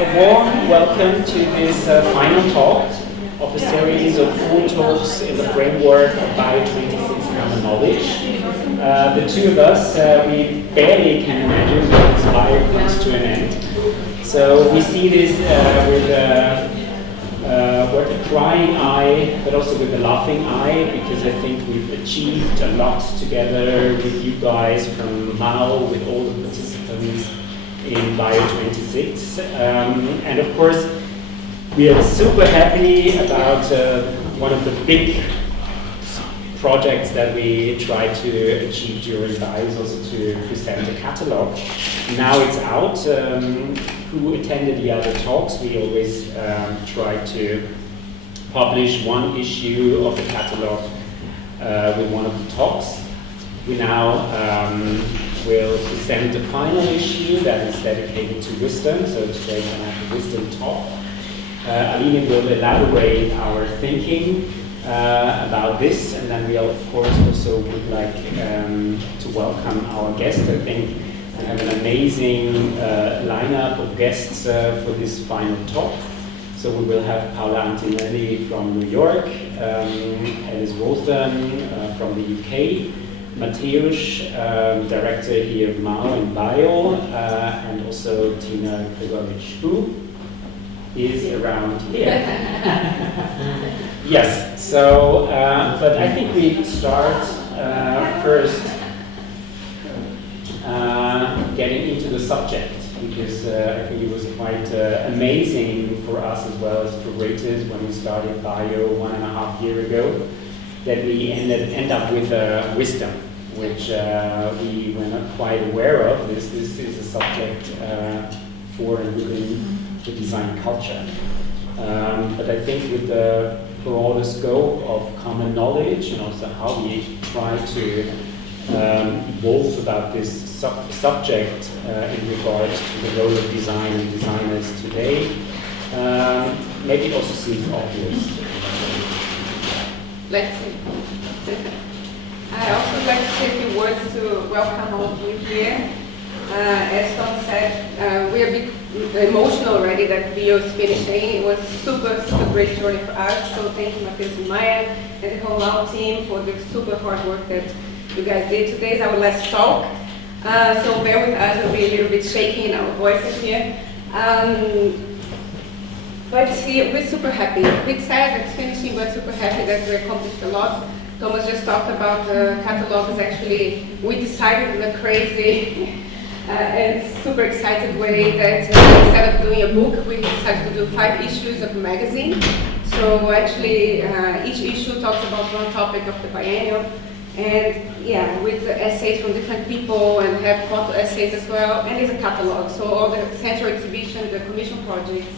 A warm welcome to this final talk of a series of 4 talks in the framework of Bio26 Common Knowledge. The two of us, we barely can imagine that this bio comes to an end. So we see this with a crying eye, but also with a laughing eye, because I think we've achieved a lot together with you guys from Mao, with all the participants in Bio26. And of course, we are super happy about one of the big projects that we tried to achieve during Bio is also to present a catalog. Now it's out. Who attended the other talks? We always try to publish one issue of the catalog with one of the talks. We now will present the final issue that is dedicated to wisdom. So today we're going to have a wisdom talk. Aline will elaborate our thinking about this, and then we of course also would like to welcome our guests. I think we have an amazing lineup of guests for this final talk. So we will have Paola Antinelli from New York, Alice Rothan from the UK, Mateusz, director here of Mao and Bio, and also Tina Gregorich, who is around here. Yes, so, but I think we start first getting into the subject, because I think it was quite amazing for us as well as progressives when we started Bio 1.5 years ago, that we end up with wisdom, which we were not quite aware of. This is a subject for and within the design culture. But I think with the broader scope of common knowledge and also how we try to evolve about this subject in regards to the role of design and designers today, maybe it also seems obvious. Let's see. I also would like to say a few words to welcome all of you here. As Tom said, we are a bit emotional already that Bio is finishing. It was super great journey for us. So thank you, Matheus and Maya, and the whole Mao team for the super hard work that you guys did. Today is our last talk. So bear with us, we'll be a little bit shaky in our voices here. But we're super happy. A bit sad it's finishing, but super happy that we accomplished a lot. Thomas just talked about the catalog. Is actually, we decided in a crazy and super excited way that instead of doing a book, we decided to do 5 issues of a magazine. So actually, each issue talks about one topic of the biennial. And yeah, with the essays from different people and have photo essays as well. And it's a catalog. So all the central exhibition, the commission projects,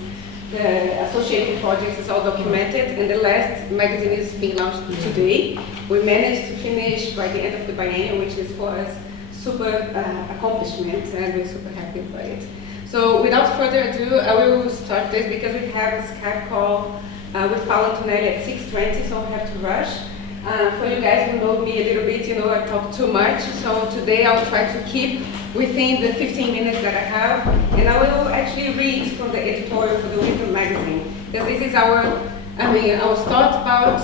the associated projects is all documented, and the last magazine is being launched today. We managed to finish by the end of the biennial, which is for us super accomplishment, and we're super happy about it. So without further ado, I will start this because we have a Skype call with Paola Antinelli at 6:20, so we have to rush. For you guys who know me a little bit, you know I talk too much, so today I'll try to keep within the 15 minutes that I have, and I will actually read from the editorial for the Wisdom magazine, because this is our thought about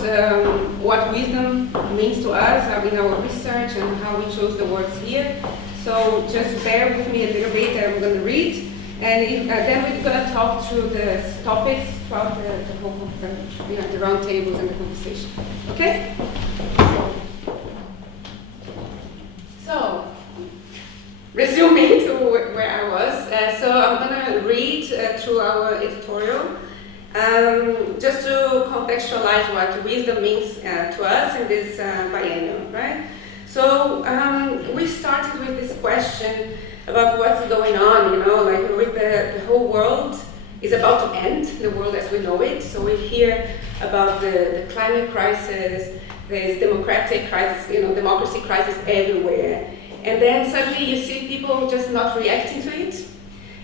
what wisdom means to us, our research and how we chose the words here. So just bear with me a little bit, and I'm going to read, and then we're going to talk through the topics throughout the whole conference, the round tables and the conversation. Okay? So, resuming to where I was, so I'm going to read through our editorial, just to contextualize what wisdom means to us in this biennial, right? So we started with this question about what's going on, like with the whole world is about to end, the world as we know it. So we hear about the climate crisis, there's democratic crisis, democracy crisis everywhere. And then suddenly you see people just not reacting to it.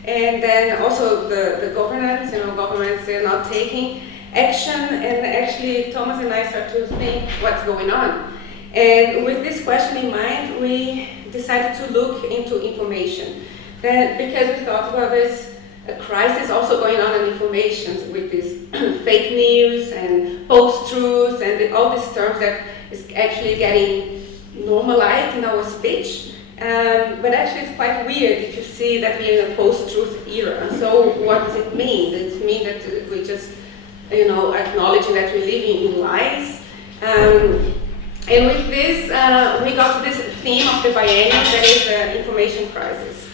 And then also the governments, governments are not taking action. And actually Thomas and I start to think what's going on. And with this question in mind, we decided to look into information. Then, because we thought, well, there's a crisis also going on in information with this fake news and post-truth and all these terms that is actually getting normalized in our speech. But actually it's quite weird if you see that we're in a post-truth era. So what does it mean? Does it mean that we just, acknowledging that we're living in lies? And with this, we got to this theme of the biennial, that is the information crisis.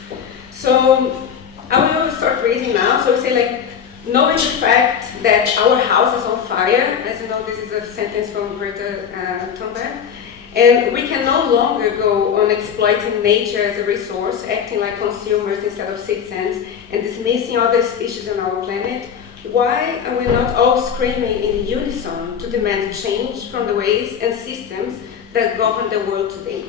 So I will start reading now. So we say, knowing the fact that our house is on fire, as you know, this is a sentence from Greta Thunberg, and we can no longer go on exploiting nature as a resource, acting like consumers instead of citizens, and dismissing other species on our planet. Why are we not all screaming in unison to demand change from the ways and systems that govern the world today?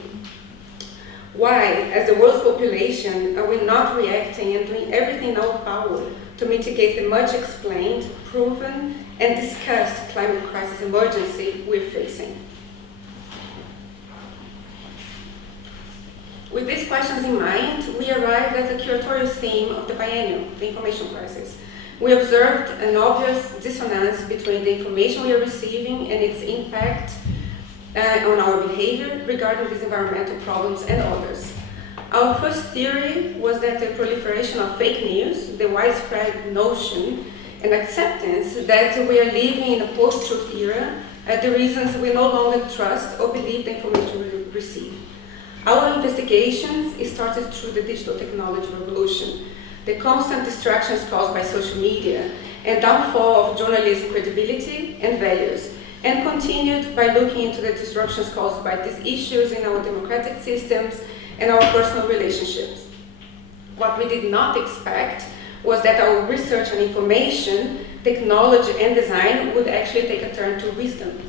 Why, as the world's population, are we not reacting and doing everything in our power to mitigate the much explained, proven, and discussed climate crisis emergency we're facing? With these questions in mind, we arrived at the curatorial theme of the biennial, the information crisis. We observed an obvious dissonance between the information we are receiving and its impact on our behavior regarding these environmental problems and others. Our first theory was that the proliferation of fake news, the widespread notion and acceptance that we are living in a post-truth era, are the reasons we no longer trust or believe the information we receive. Our investigations started through the digital technology revolution, the constant distractions caused by social media, and downfall of journalism credibility and values, and continued by looking into the disruptions caused by these issues in our democratic systems and our personal relationships. What we did not expect was that our research on information, technology, and design would actually take a turn to wisdom.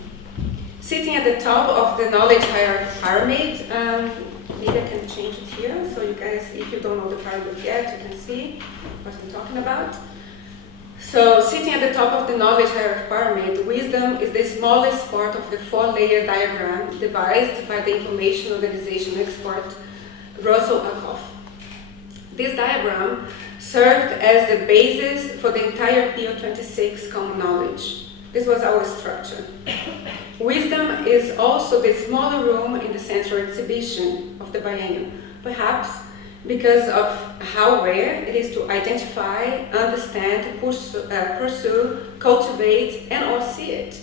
Sitting at the top of the knowledge hierarchy pyramid, maybe I can change it here, so you guys, if you don't know the pyramid yet, you can see what I'm talking about. So, sitting at the top of the knowledge hierarchy pyramid, wisdom is the smallest part of the four-layer diagram devised by the information organization expert Russell Ackoff. This diagram served as the basis for the entire PO26 common knowledge. This was our structure. Wisdom is also the smaller room in the central exhibition of the biennial, perhaps because of how rare it is to identify, understand, pursue, cultivate, and or see it.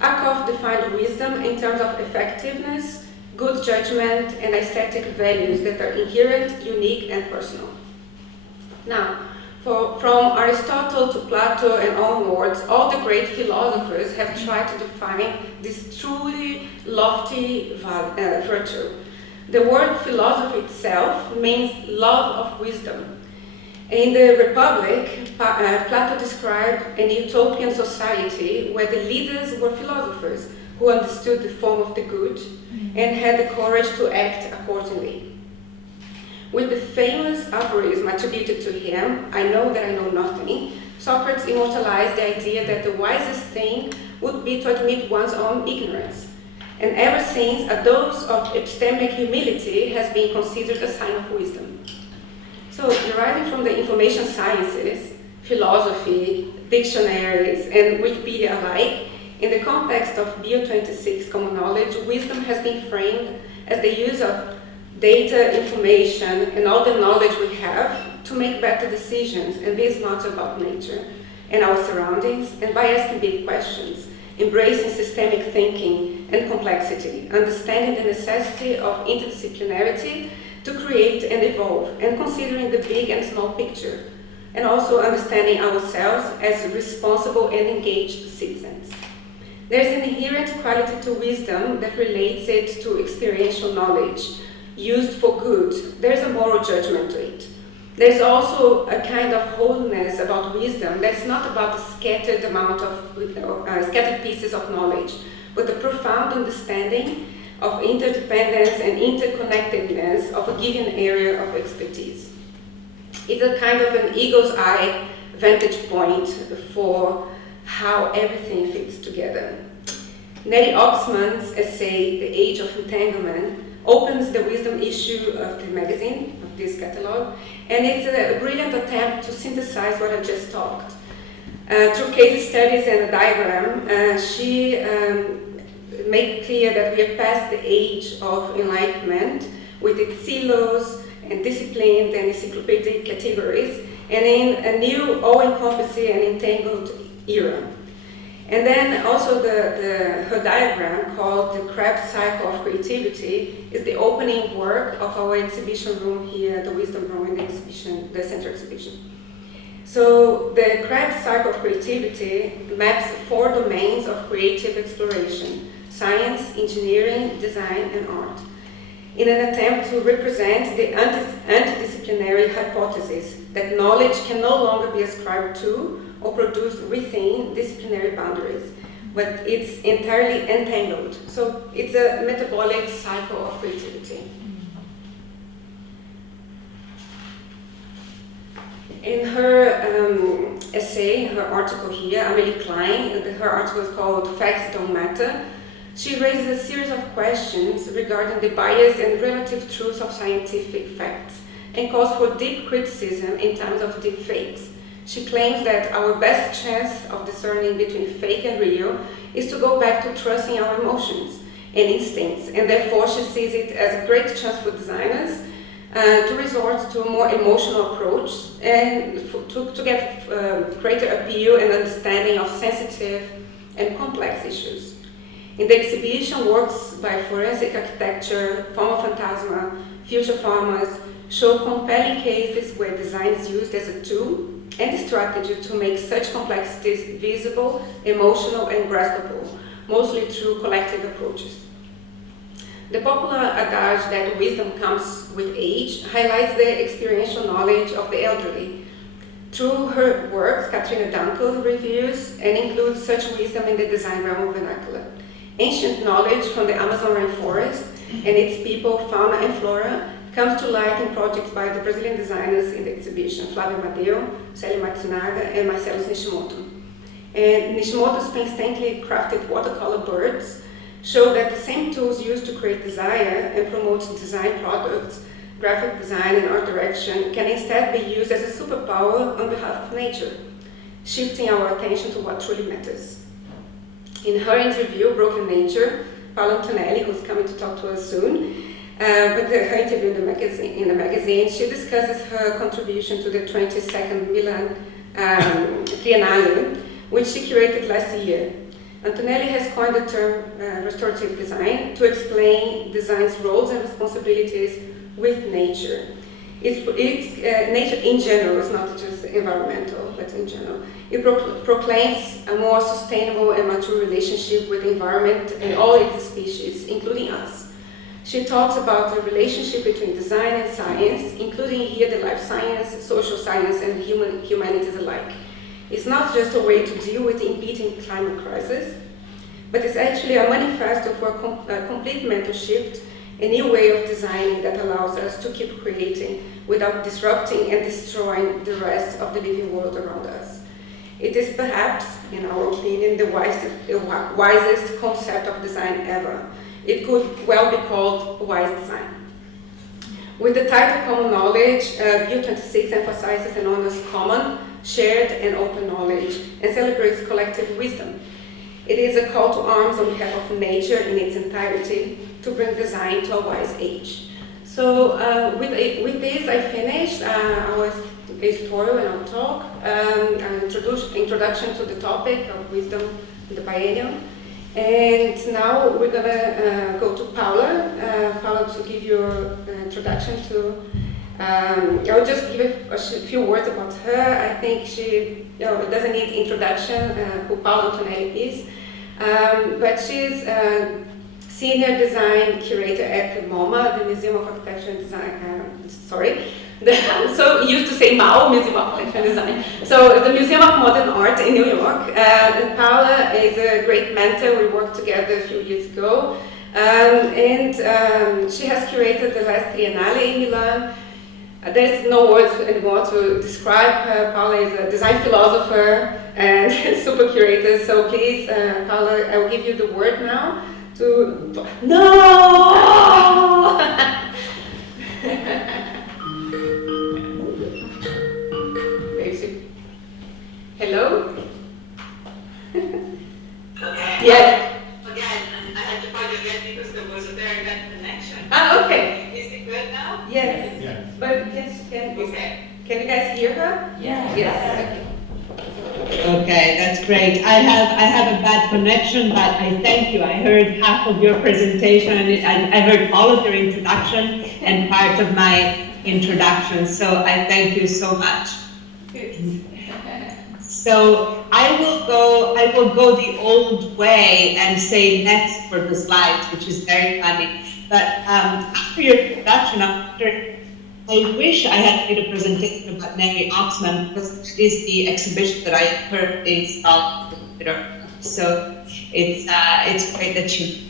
Ackoff defined wisdom in terms of effectiveness, good judgment, and aesthetic values that are inherent, unique, and personal. Now, from Aristotle to Plato and onwards, all the great philosophers have tried to define this truly lofty virtue. The word philosophy itself means love of wisdom. In the Republic, Plato described an utopian society where the leaders were philosophers who understood the form of the good and had the courage to act accordingly. With the famous aphorism attributed to him, "I know that I know nothing," Socrates immortalized the idea that the wisest thing would be to admit one's own ignorance. And ever since, a dose of epistemic humility has been considered a sign of wisdom. So, deriving from the information sciences, philosophy, dictionaries, and Wikipedia alike, in the context of Bio26 common knowledge, wisdom has been framed as the use of data, information, and all the knowledge we have to make better decisions and be smarter about nature and our surroundings, and by asking big questions, embracing systemic thinking and complexity, understanding the necessity of interdisciplinarity to create and evolve, and considering the big and small picture, and also understanding ourselves as responsible and engaged citizens. There's an inherent quality to wisdom that relates it to experiential knowledge, used for good. There's a moral judgment to it. There's also a kind of wholeness about wisdom that's not about a scattered amount of scattered pieces of knowledge, but a profound understanding of interdependence and interconnectedness of a given area of expertise. It's a kind of an eagle's eye vantage point for how everything fits together. Nettie Oxman's essay, The Age of Entanglement, opens the wisdom issue of the magazine, of this catalog, and it's a brilliant attempt to synthesize what I just talked. Through case studies and a diagram, she made clear that we are past the age of enlightenment with its silos and disciplined and encyclopedic categories, and in a new all-encompassing and entangled era. And then also her diagram, called the Krebs Cycle of Creativity, is the opening work of our exhibition room here, the Wisdom Room in the exhibition, the Center exhibition. So the Krebs Cycle of Creativity maps 4 domains of creative exploration: science, engineering, design, and art, in an attempt to represent the interdisciplinary hypothesis that knowledge can no longer be ascribed to or produced within disciplinary boundaries, but it's entirely entangled. So it's a metabolic cycle of creativity. In her essay, her article here, Amélie Klein, her article is called Facts Don't Matter, she raises a series of questions regarding the bias and relative truth of scientific facts and calls for deep criticism in terms of deep fakes. She claims that our best chance of discerning between fake and real is to go back to trusting our emotions and instincts, and therefore she sees it as a great chance for designers to resort to a more emotional approach and to get greater appeal and understanding of sensitive and complex issues. In the exhibition, works by forensic architecture, formal phantasma, future farmers show compelling cases where design is used as a tool and a strategy to make such complexities visible, emotional, and graspable, mostly through collective approaches. The popular adage that wisdom comes with age highlights the experiential knowledge of the elderly. Through her works, Katrina Dunkel reviews and includes such wisdom in the design realm of vernacular. Ancient knowledge from the Amazon rainforest and its people, fauna and flora, comes to light in projects by the Brazilian designers in the exhibition, Flávio Amadeu, Célio Matsunaga, and Marcelo Nishimoto. And Nishimoto's painstakingly crafted watercolor birds show that the same tools used to create desire and promote design products, graphic design and art direction, can instead be used as a superpower on behalf of nature, shifting our attention to what truly matters. In her interview, Broken Nature, Paola Antonelli, who's coming to talk to us soon, but her interview in the magazine, she discusses her contribution to the 22nd Milan Biennale, which she curated last year. Antonelli has coined the term restorative design to explain design's roles and responsibilities with nature. Nature in general, it's not just environmental, but in general. It proclaims a more sustainable and mature relationship with the environment and all its species, including us. She talks about the relationship between design and science, including here the life science, social science, and humanities alike. It's not just a way to deal with the impending climate crisis, but it's actually a manifesto for a complete mental shift, a new way of designing that allows us to keep creating without disrupting and destroying the rest of the living world around us. It is perhaps, in our opinion, the wisest concept of design ever. It could well be called wise design. With the title Common Knowledge, View 26 emphasizes and honors common, shared and open knowledge and celebrates collective wisdom. It is a call to arms on behalf of nature in its entirety to bring design to a wise age. So with this I finished our editorial and our talk, an introduction to the topic of wisdom in the biennial. And now we're going to go to Paula. Paula, to give you an introduction to, I'll just give a few words about her. I think she doesn't need introduction, who Paola Antonelli is. But she's senior design curator at the MoMA, the Museum of Architecture and Design, I'm so used to say MAO, Museum of Architecture and Design. So the Museum of Modern Art in New York. And Paola is a great mentor. We worked together a few years ago. And she has curated the last Triennale in Milan. There's no words anymore to describe her. Paola is a design philosopher and super curator. So please, Paola, I will give you the word now No! Hello? Okay. Yes. Again, I had to plug again because there was a very bad connection. Ah, okay. Is it good now? Yes. Yeah. But Okay. can you guys hear her? Yeah. Yes. Okay, that's great. I have a bad connection, but I thank you. I heard half of your presentation, and I heard all of your introduction and part of my introduction. So I thank you so much. So I will go the old way and say next for the slides, which is very funny. But after your introduction, I wish I had made a presentation about Mary Oxman, because it is the exhibition that I heard installed on Twitter. So it's great that you did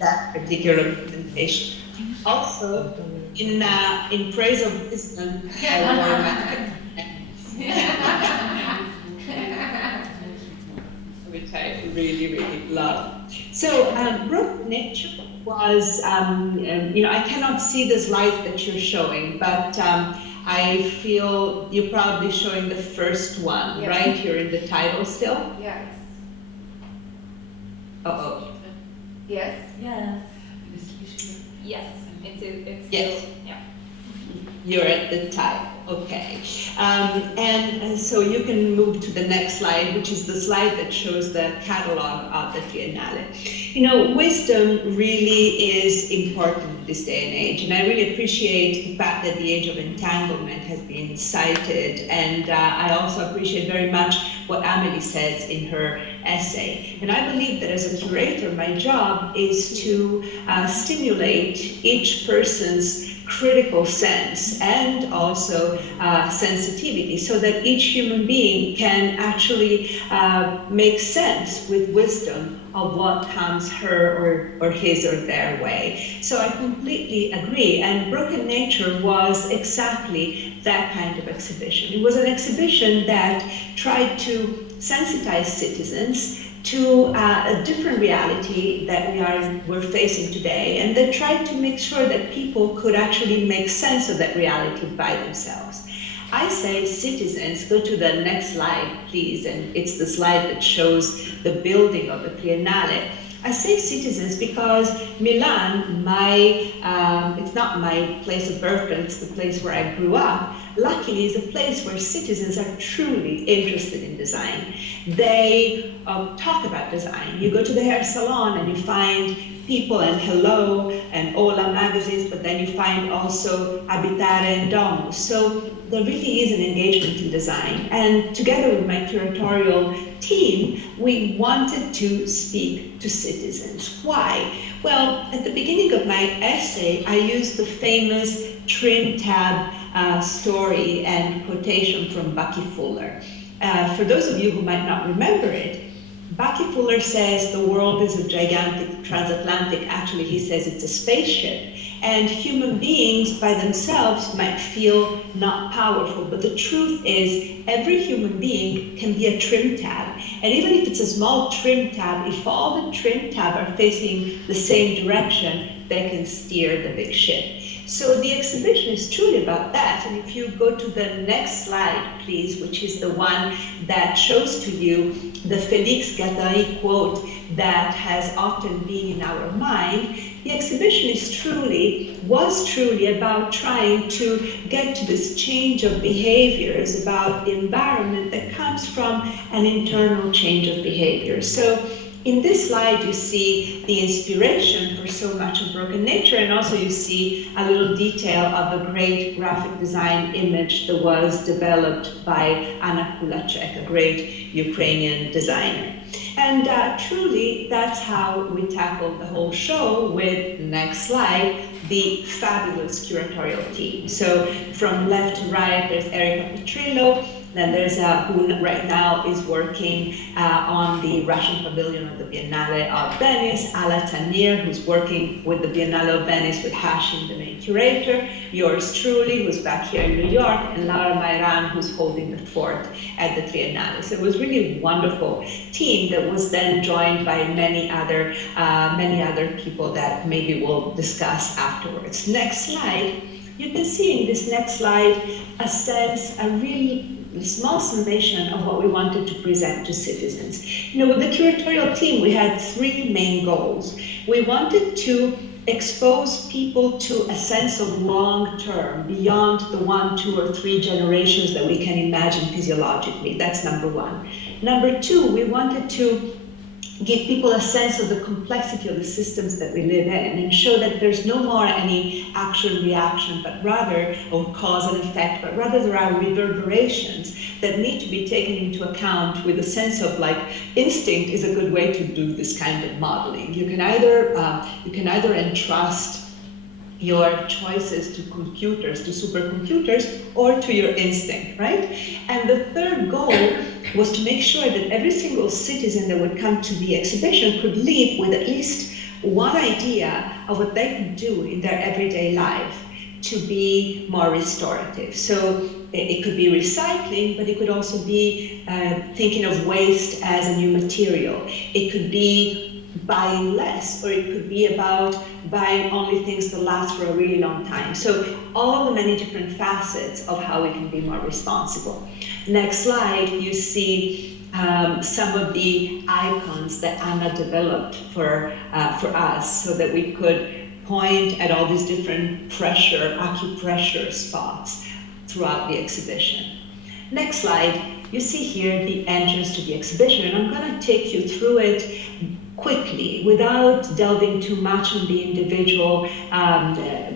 that particular presentation. Also, in praise of wisdom, which I really, really love. So, broken nature was, I cannot see the slides that you're showing, but I feel you're probably showing the first one, Yes. right? You're in the title still? Yes. Uh-oh. Yes. Yeah. Yes. It's Yes. still, yeah. You're at the title, okay. And so you can move to the next slide, which is the slide that shows the catalog of the Biennale. You know, wisdom really is important in this day and age, and I really appreciate the fact that the age of entanglement has been cited, and I also appreciate very much what Amelie says in her essay. And I believe that as a curator, my job is to stimulate each person's critical sense and also sensitivity, so that each human being can actually make sense with wisdom of what comes her or his or their way. So I completely agree, and Broken Nature was exactly that kind of exhibition. It was an exhibition that tried to sensitize citizens to a different reality that we're facing today, and that tried to make sure that people could actually make sense of that reality by themselves. I say citizens, go to the next slide, please, and it's the slide that shows the building of the Biennale. I say citizens because Milan, it's not my place of birth, but it's the place where I grew up, luckily is a place where citizens are truly interested in design. They talk about design. You go to the hair salon and you find people and Hello and Ola magazines, but then you find also Abitare and Domus. So there really is an engagement in design. And together with my curatorial team, we wanted to speak to citizens. Why? Well, at the beginning of my essay, I used the famous trim tab story and quotation from Bucky Fuller. For those of you who might not remember it, Bucky Fuller says the world is a gigantic transatlantic. Actually, he says it's a spaceship. And human beings by themselves might feel not powerful, but the truth is every human being can be a trim tab. And even if it's a small trim tab, if all the trim tab are facing the same direction, they can steer the big ship. So the exhibition is truly about that. And if you go to the next slide, please, which is the one that shows to you the Félix Guattari quote that has often been in our mind, the exhibition was truly about trying to get to this change of behaviors, about the environment that comes from an internal change of behavior. So in this slide, you see the inspiration for so much of Broken Nature, and also you see a little detail of a great graphic design image that was developed by Anna Kulacek, a great Ukrainian designer. And truly, that's how we tackled the whole show with, next slide, the fabulous curatorial team. So from left to right, there's Erica Petrillo, Then there's who right now is working on the Russian pavilion of the Biennale of Venice, Ala Tanir, who's working with the Biennale of Venice with Hashim, the main curator, yours truly, who's back here in New York, and Laura Mairan, who's holding the fort at the Triennale. So it was really a wonderful team that was then joined by many other people that maybe we'll discuss afterwards. Next slide. You can see in this next slide a really small summation of what we wanted to present to citizens. With the curatorial team, we had three main goals. We wanted to expose people to a sense of long-term, beyond the 1, 2, or 3 generations that we can imagine physiologically. That's number one. Number two, we wanted to give people a sense of the complexity of the systems that we live in and show that there's no more any action-reaction, but rather, or cause and effect, but rather there are reverberations that need to be taken into account with a sense of instinct is a good way to do this kind of modeling. You can either entrust your choices to computers, to supercomputers, or to your instinct, right? And the third goal was to make sure that every single citizen that would come to the exhibition could leave with at least one idea of what they could do in their everyday life to be more restorative. So it could be recycling, but it could also be thinking of waste as a new material. It could be buying less, or it could be about buying only things that last for a really long time. So all the many different facets of how we can be more responsible. Next slide, you see some of the icons that Anna developed for us so that we could point at all these different acupressure spots throughout the exhibition. Next slide, you see here the entrance to the exhibition, and I'm going to take you through it quickly without delving too much on the individual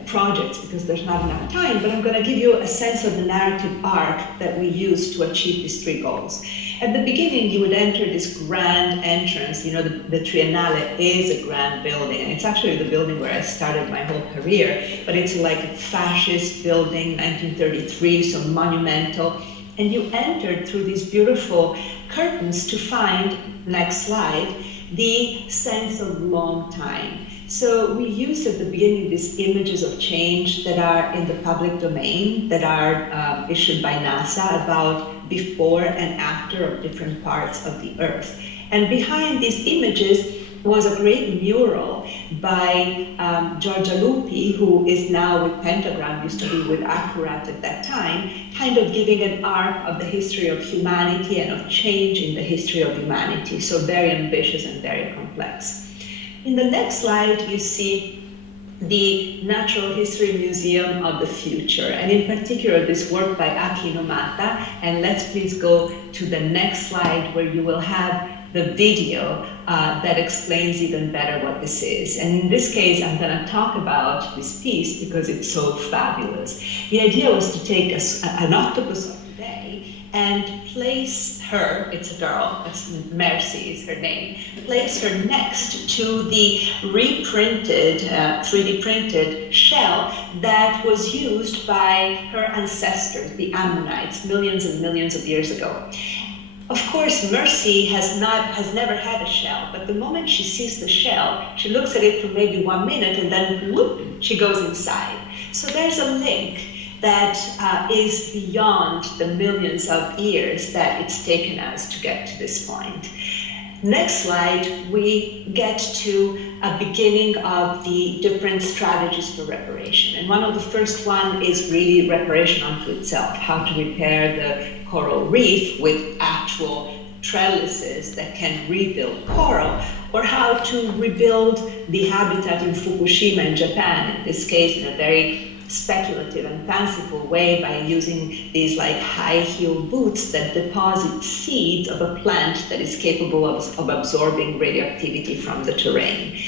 projects because there's not enough time, but I'm going to give you a sense of the narrative arc that we use to achieve these three goals. At the beginning, you would enter this grand entrance. The Triennale is a grand building, and it's actually the building where I started my whole career, but it's like a fascist building, 1933, so monumental. And you entered through these beautiful curtains to find, next slide, the sense of long time. So we use at the beginning these images of change that are in the public domain, that are issued by NASA about before and after of different parts of the Earth. And behind these images was a great mural by Giorgia Lupi, who is now with Pentagram, used to be with Accoff at that time, kind of giving an arc of the history of humanity and of change in the history of humanity. So very ambitious and very complex. In the next slide, you see the Natural History Museum of the Future, and in particular this work by Aki Inomata. And let's please go to the next slide where you will have the video that explains even better what this is. And in this case, I'm going to talk about this piece because it's so fabulous. The idea was to take an octopus of today and place her, it's a girl, Mercy is her name, place her next to the reprinted, 3D printed shell that was used by her ancestors, the Ammonites, millions and millions of years ago. Of course, Mercy has never had a shell, but the moment she sees the shell, she looks at it for maybe 1 minute and then whoop, she goes inside. So there's a link that is beyond the millions of years that it's taken us to get to this point. Next slide, we get to a beginning of the different strategies for reparation. And one of the first one is really reparation unto itself, how to repair the coral reef with actual trellises that can rebuild coral, or how to rebuild the habitat in Fukushima in Japan, in this case in a very speculative and fanciful way by using these high heel boots that deposit seeds of a plant that is capable of absorbing radioactivity from the terrain.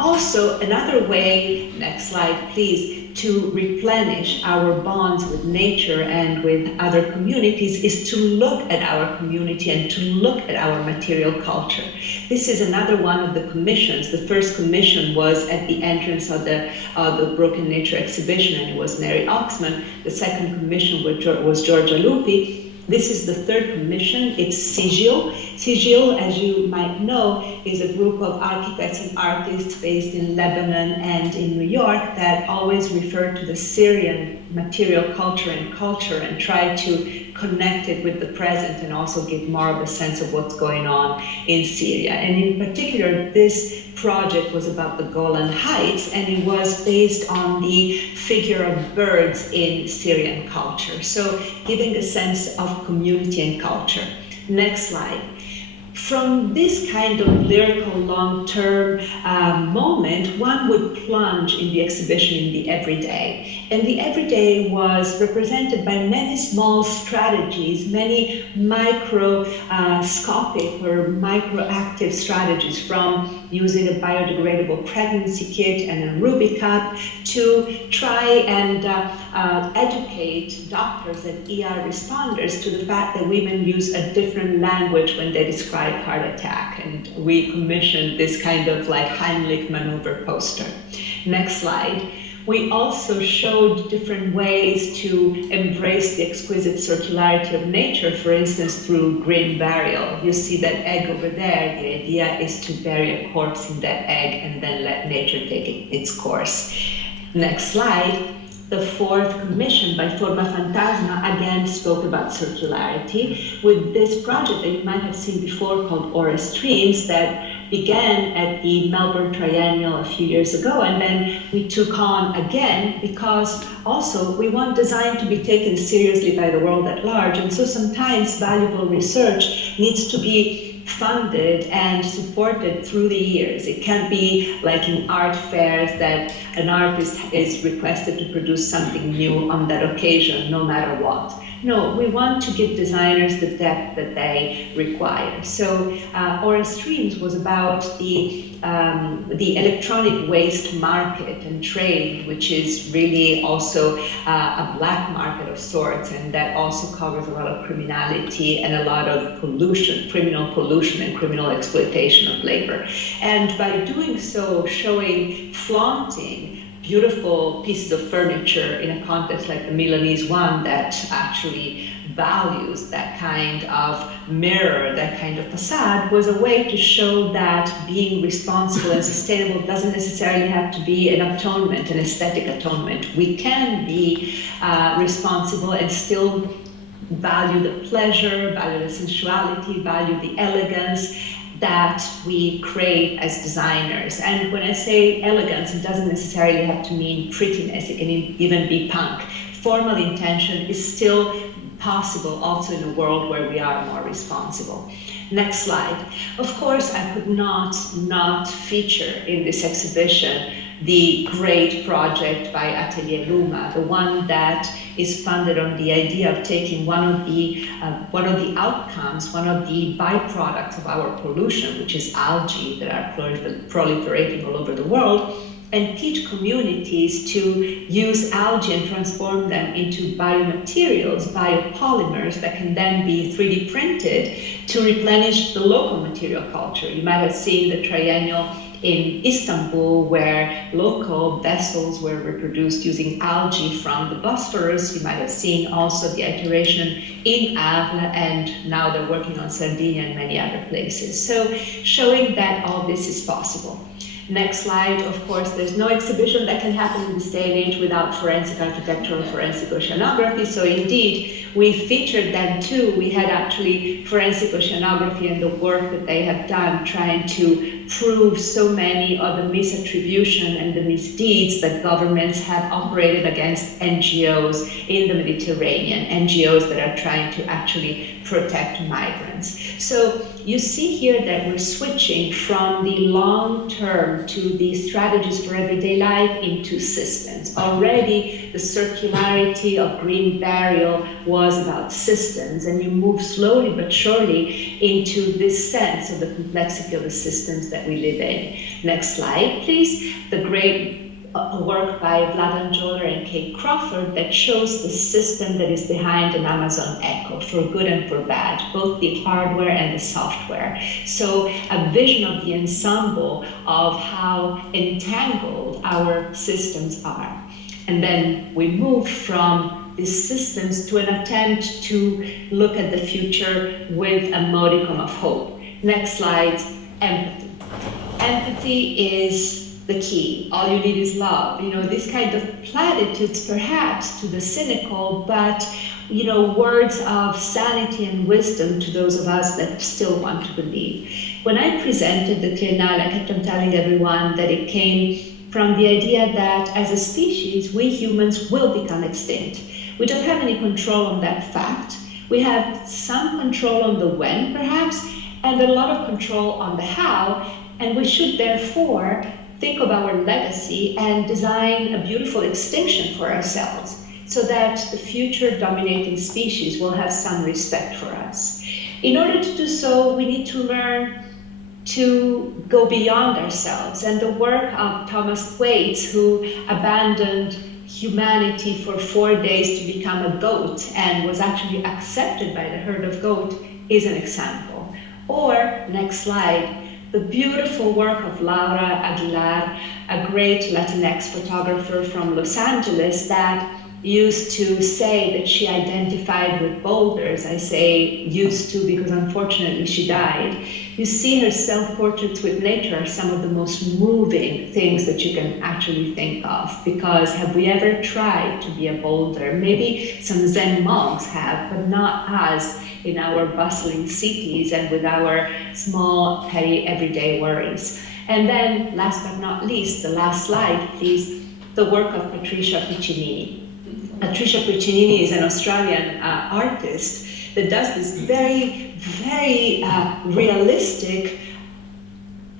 Also, another way, next slide please, to replenish our bonds with nature and with other communities is to look at our community and to look at our material culture. This is another one of the commissions. The first commission was at the entrance of the Broken Nature exhibition, and it was Mary Oxman. The second commission was Giorgia Lupi. This is the third commission. It's Sigil. Sigil, as you might know, is a group of architects and artists based in Lebanon and in New York that always refer to the Syrian material culture and try to connect it with the present and also give more of a sense of what's going on in Syria. And in particular, this project was about the Golan Heights, and it was based on the figure of birds in Syrian culture. So giving a sense of community and culture. Next slide. From this kind of lyrical long-term moment, one would plunge in the exhibition in the everyday. And the everyday was represented by many small strategies, many microscopic or microactive strategies, from using a biodegradable pregnancy kit and a Ruby cup to try and educate doctors and ER responders to the fact that women use a different language when they describe heart attack, and we commissioned this kind of like Heimlich maneuver poster. Next slide. We also showed different ways to embrace the exquisite circularity of nature, for instance, through green burial. You see that egg over there. The idea is to bury a corpse in that egg and then let nature take its course. Next slide. The fourth commission by Forma Fantasma again spoke about circularity with this project that you might have seen before called Aura Streams that began at the Melbourne Triennial a few years ago, and then we took on again because also we want design to be taken seriously by the world at large, and so sometimes valuable research needs to be funded and supported through the years. It can't be like in art fairs that an artist is requested to produce something new on that occasion, no matter what. No, we want to give designers the depth that they require. So Aura Streams was about the electronic waste market and trade, which is really also a black market of sorts, and that also covers a lot of criminality and a lot of pollution, criminal pollution and criminal exploitation of labor. And by doing so, flaunting beautiful pieces of furniture in a context like the Milanese one that actually values that kind of mirror, that kind of facade, was a way to show that being responsible and sustainable doesn't necessarily have to be an atonement, an aesthetic atonement. We can be responsible and still value the pleasure, value the sensuality, value the elegance that we crave as designers. And when I say elegance, it doesn't necessarily have to mean prettiness. It can even be punk. Formal intention is still possible also in a world where we are more responsible. Next slide. Of course, I could not feature in this exhibition the great project by Atelier Luma, the one that is funded on the idea of taking one of the outcomes, one of the byproducts of our pollution, which is algae that are proliferating all over the world, and teach communities to use algae and transform them into biomaterials, biopolymers that can then be 3D printed to replenish the local material culture. You might have seen the triennial in Istanbul, where local vessels were reproduced using algae from the Bosphorus. You might have seen also the iteration in Arles, and now they're working on Sardinia and many other places. So showing that all this is possible. Next slide. Of course, there's no exhibition that can happen in this day and age without forensic architecture or forensic oceanography. So indeed, we featured them too. We had actually forensic oceanography and the work that they have done trying to prove so many of the misattribution and the misdeeds that governments have operated against NGOs in the Mediterranean, NGOs that are trying to actually protect migrants. So you see here that we're switching from the long term to the strategies for everyday life into systems. Already the circularity of green burial was about systems, and you move slowly but surely into this sense of the complexity of the systems that we live in. Next slide, please. The great work by Vladan Joler and Kate Crawford that shows the system that is behind an Amazon Echo, for good and for bad, both the hardware and the software. So a vision of the ensemble of how entangled our systems are. And then we move from these systems to an attempt to look at the future with a modicum of hope. Next slide, empathy. Empathy is the key. All you need is love. You know, these kind of platitudes perhaps to the cynical, but you know, words of sanity and wisdom to those of us that still want to believe. When I presented the Triennale, I kept on telling everyone that it came from the idea that as a species, we humans will become extinct. We don't have any control on that fact. We have some control on the when, perhaps, and a lot of control on the how, and we should therefore think of our legacy and design a beautiful extinction for ourselves, so that the future dominating species will have some respect for us. In order to do so, we need to learn to go beyond ourselves. And the work of Thomas Thwaites, who abandoned humanity for 4 days to become a goat and was actually accepted by the herd of goats, is an example. Or, next slide, the beautiful work of Laura Aguilar, a great Latinx photographer from Los Angeles that used to say that she identified with boulders. I say used to because unfortunately she died. You see her self-portraits with nature are some of the most moving things that you can actually think of, because have we ever tried to be a boulder? Maybe some Zen monks have, but not us in our bustling cities and with our small, petty, everyday worries. And then, last but not least, the last slide, please, the work of Patricia Piccinini. Patricia Piccinini is an Australian artist that does this very, very realistic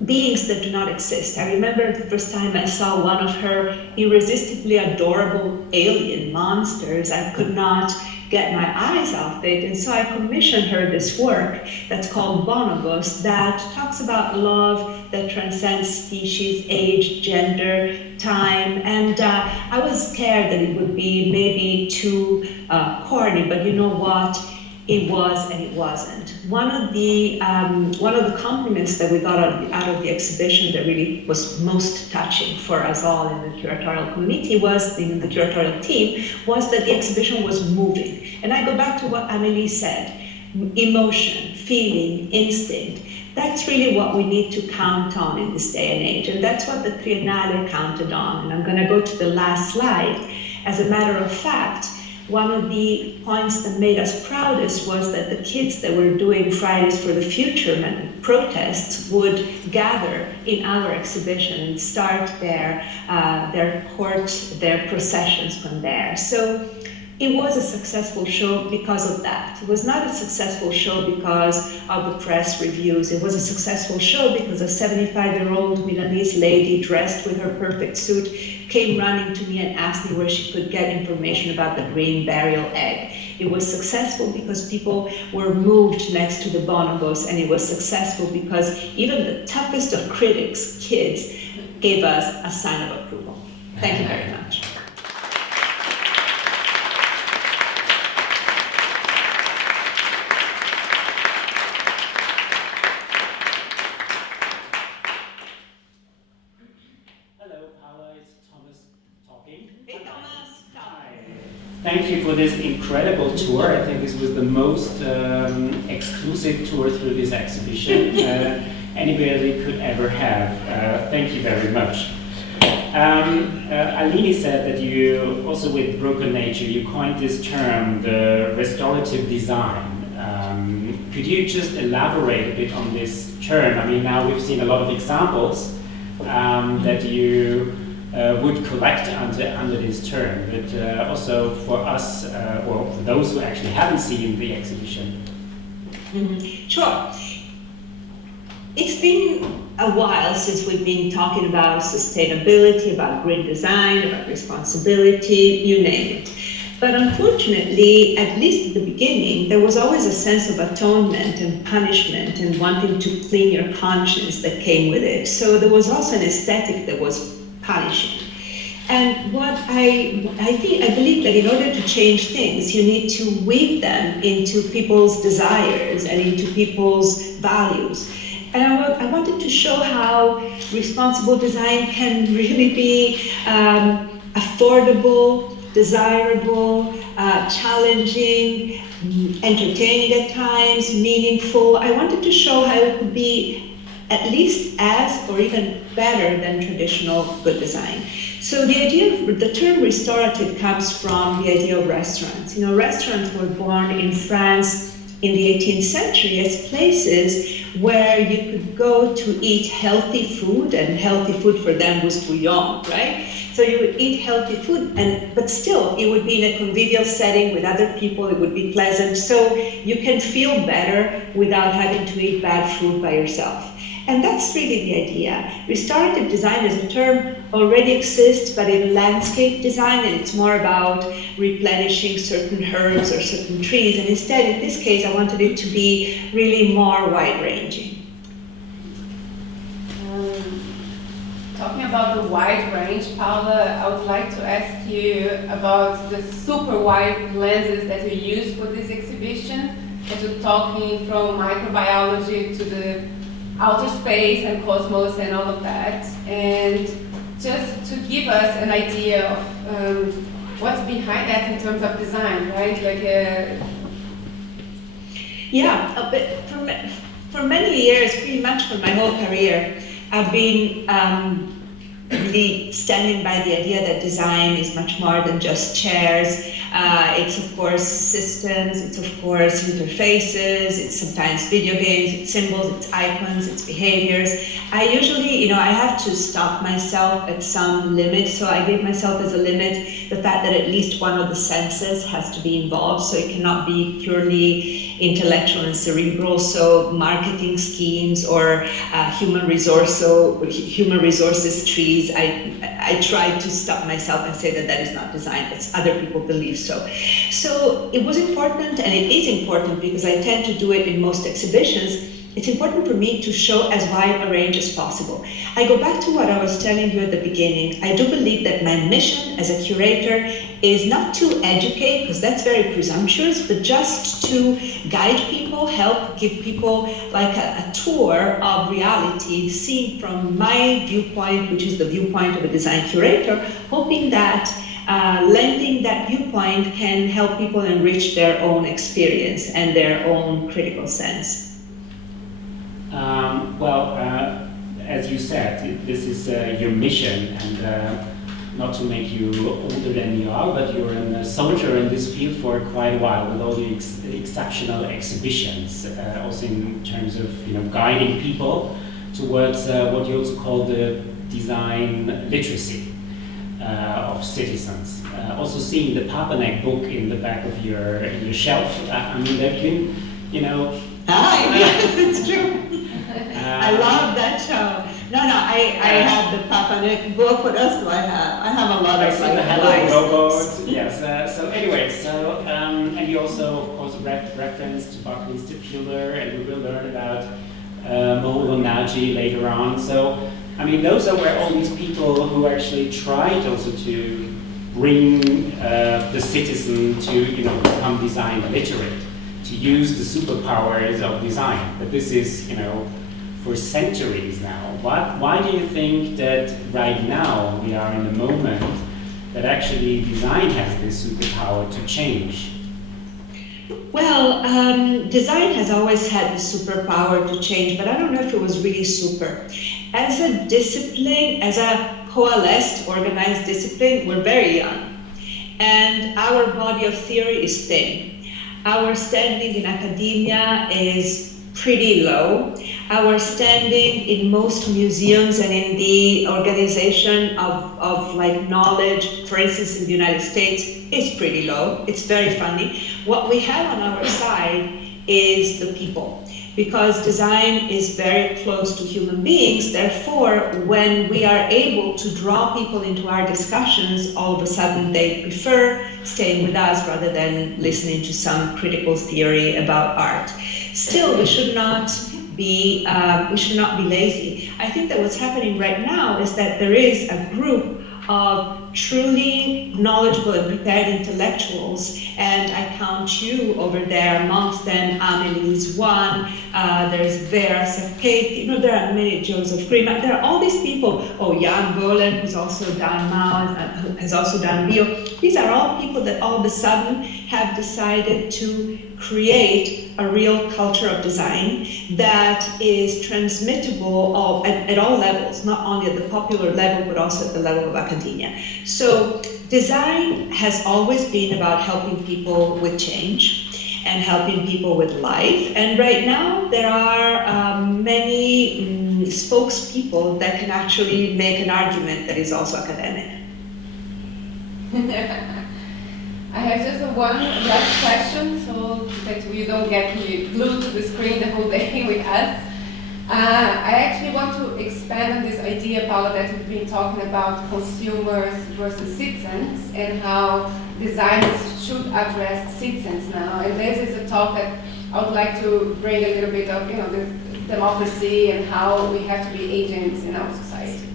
beings that do not exist. I remember the first time I saw one of her irresistibly adorable alien monsters, I could not get my eyes off it, and so I commissioned her this work that's called Bonobos, that talks about love that transcends species, age, gender, time, and I was scared that it would be maybe too corny, but you know what? It was and it wasn't. One of the compliments that we got out of the exhibition that really was most touching for us all in the curatorial committee was, in the curatorial team, was that the exhibition was moving. And I go back to what Amélie said, emotion, feeling, instinct. That's really what we need to count on in this day and age. And that's what the Triennale counted on. And I'm going to go to the last slide. As a matter of fact, one of the points that made us proudest was that the kids that were doing Fridays for the Future protests would gather in our exhibition and start their processions from there. So it was a successful show because of that. It was not a successful show because of the press reviews. It was a successful show because a 75-year-old Milanese lady dressed with her perfect suit came running to me and asked me where she could get information about the green burial egg. It was successful because people were moved next to the bonobos, and it was successful because even the toughest of critics, kids, gave us a sign of approval. Thank you very much. Thank you for this incredible tour. I think this was the most exclusive tour through this exhibition anybody could ever have. Thank you very much. Aline said that you, also with Broken Nature, you coined this term, the restorative design. Could you just elaborate a bit on this term? I mean, now we've seen a lot of examples that you would collect under this term, but also for us, or for those who actually haven't seen the exhibition. Mm-hmm. Sure. It's been a while since we've been talking about sustainability, about green design, about responsibility, you name it. But unfortunately, at least at the beginning, there was always a sense of atonement and punishment and wanting to clean your conscience that came with it. So there was also an aesthetic that was punishing. And what I believe that in order to change things, you need to weave them into people's desires and into people's values. And I wanted to show how responsible design can really be affordable, desirable, challenging, entertaining at times, meaningful. I wanted to show how it could be at least as or even better than traditional good design. So the idea of the term restorative comes from the idea of restaurants. You know, restaurants were born in France in the 18th century as places where you could go to eat healthy food, and healthy food for them was bouillon, right? So you would eat healthy food, but still it would be in a convivial setting with other people, it would be pleasant, so you can feel better without having to eat bad food by yourself. And that's really the idea. Restorative design as a term already exists, but in landscape design, and it's more about replenishing certain herbs or certain trees. And instead, in this case, I wanted it to be really more wide-ranging. Talking about the wide range, Paula, I would like to ask you about the super wide lenses that you use for this exhibition. That you're talking from microbiology to the outer space and cosmos and all of that, and just to give us an idea of what's behind that in terms of design, right? But for many years, pretty much for my whole career, I've been really standing by the idea that design is much more than just chairs. It's of course systems, it's of course interfaces, it's sometimes video games, it's symbols, it's icons, it's behaviors. I usually, I have to stop myself at some limit, so I give myself as a limit the fact that at least one of the senses has to be involved, so it cannot be purely intellectual and cerebral, so marketing schemes or human resources trees, I try to stop myself and say that is not design, it's other people believe so. So it was important, and it is important because I tend to do it in most exhibitions. It's important for me to show as wide a range as possible. I go back to what I was telling you at the beginning. I do believe that my mission as a curator is not to educate, because that's very presumptuous, but just to guide people, help give people like a tour of reality seen from my viewpoint, which is the viewpoint of a design curator, hoping that lending that viewpoint can help people enrich their own experience and their own critical sense. As you said, this is your mission, and not to make you older than you are, but you're a soldier in this field for quite a while with all the exceptional exhibitions, also in terms of guiding people towards what you also call the design literacy of citizens. Also seeing the Papanek book in the back of your shelf, I mean, they've been, yes, it's true. I love that show. I have the Papanek book. What else do I have? I have a lot of the Hello Robot. Yes. And you also, of course, reference to Buckminster Fuller, and we will learn about Moholy Nagy later on. So, I mean, those are where all these people who actually tried also to bring the citizen to, become design literate, to use the superpowers of design. But this is, for centuries now. Why do you think that right now we are in a moment that actually design has this superpower to change? Well, design has always had the superpower to change, but I don't know if it was really super. As a discipline, as a coalesced, organized discipline, we're very young. And our body of theory is thin. Our standing in academia is pretty low. Our standing in most museums and in the organization of knowledge, for instance, in the United States, is pretty low. It's very funny. What we have on our side is the people, because design is very close to human beings. Therefore, when we are able to draw people into our discussions, all of a sudden they prefer staying with us rather than listening to some critical theory about art. Still, we should not be lazy. I think that what's happening right now is that there is a group of truly knowledgeable and prepared intellectuals, and I count you over there amongst them. Amelie's one, there's Vera Sarkate, there are many, Joseph Green, there are all these people, Jan Bolen, who's also done Mao, has also done Bio. These are all people that all of a sudden have decided to create a real culture of design that is transmittable at all levels, not only at the popular level, but also at the level of academia. So design has always been about helping people with change and helping people with life. And right now there are many spokespeople that can actually make an argument that is also academic. I have just one last question, so that you don't get me glued to the screen the whole day with us. I actually want to expand on this idea, Paula, that you've been talking about consumers versus citizens and how designers should address citizens now. And this is a talk that I would like to bring a little bit of, the democracy and how we have to be agents in our society.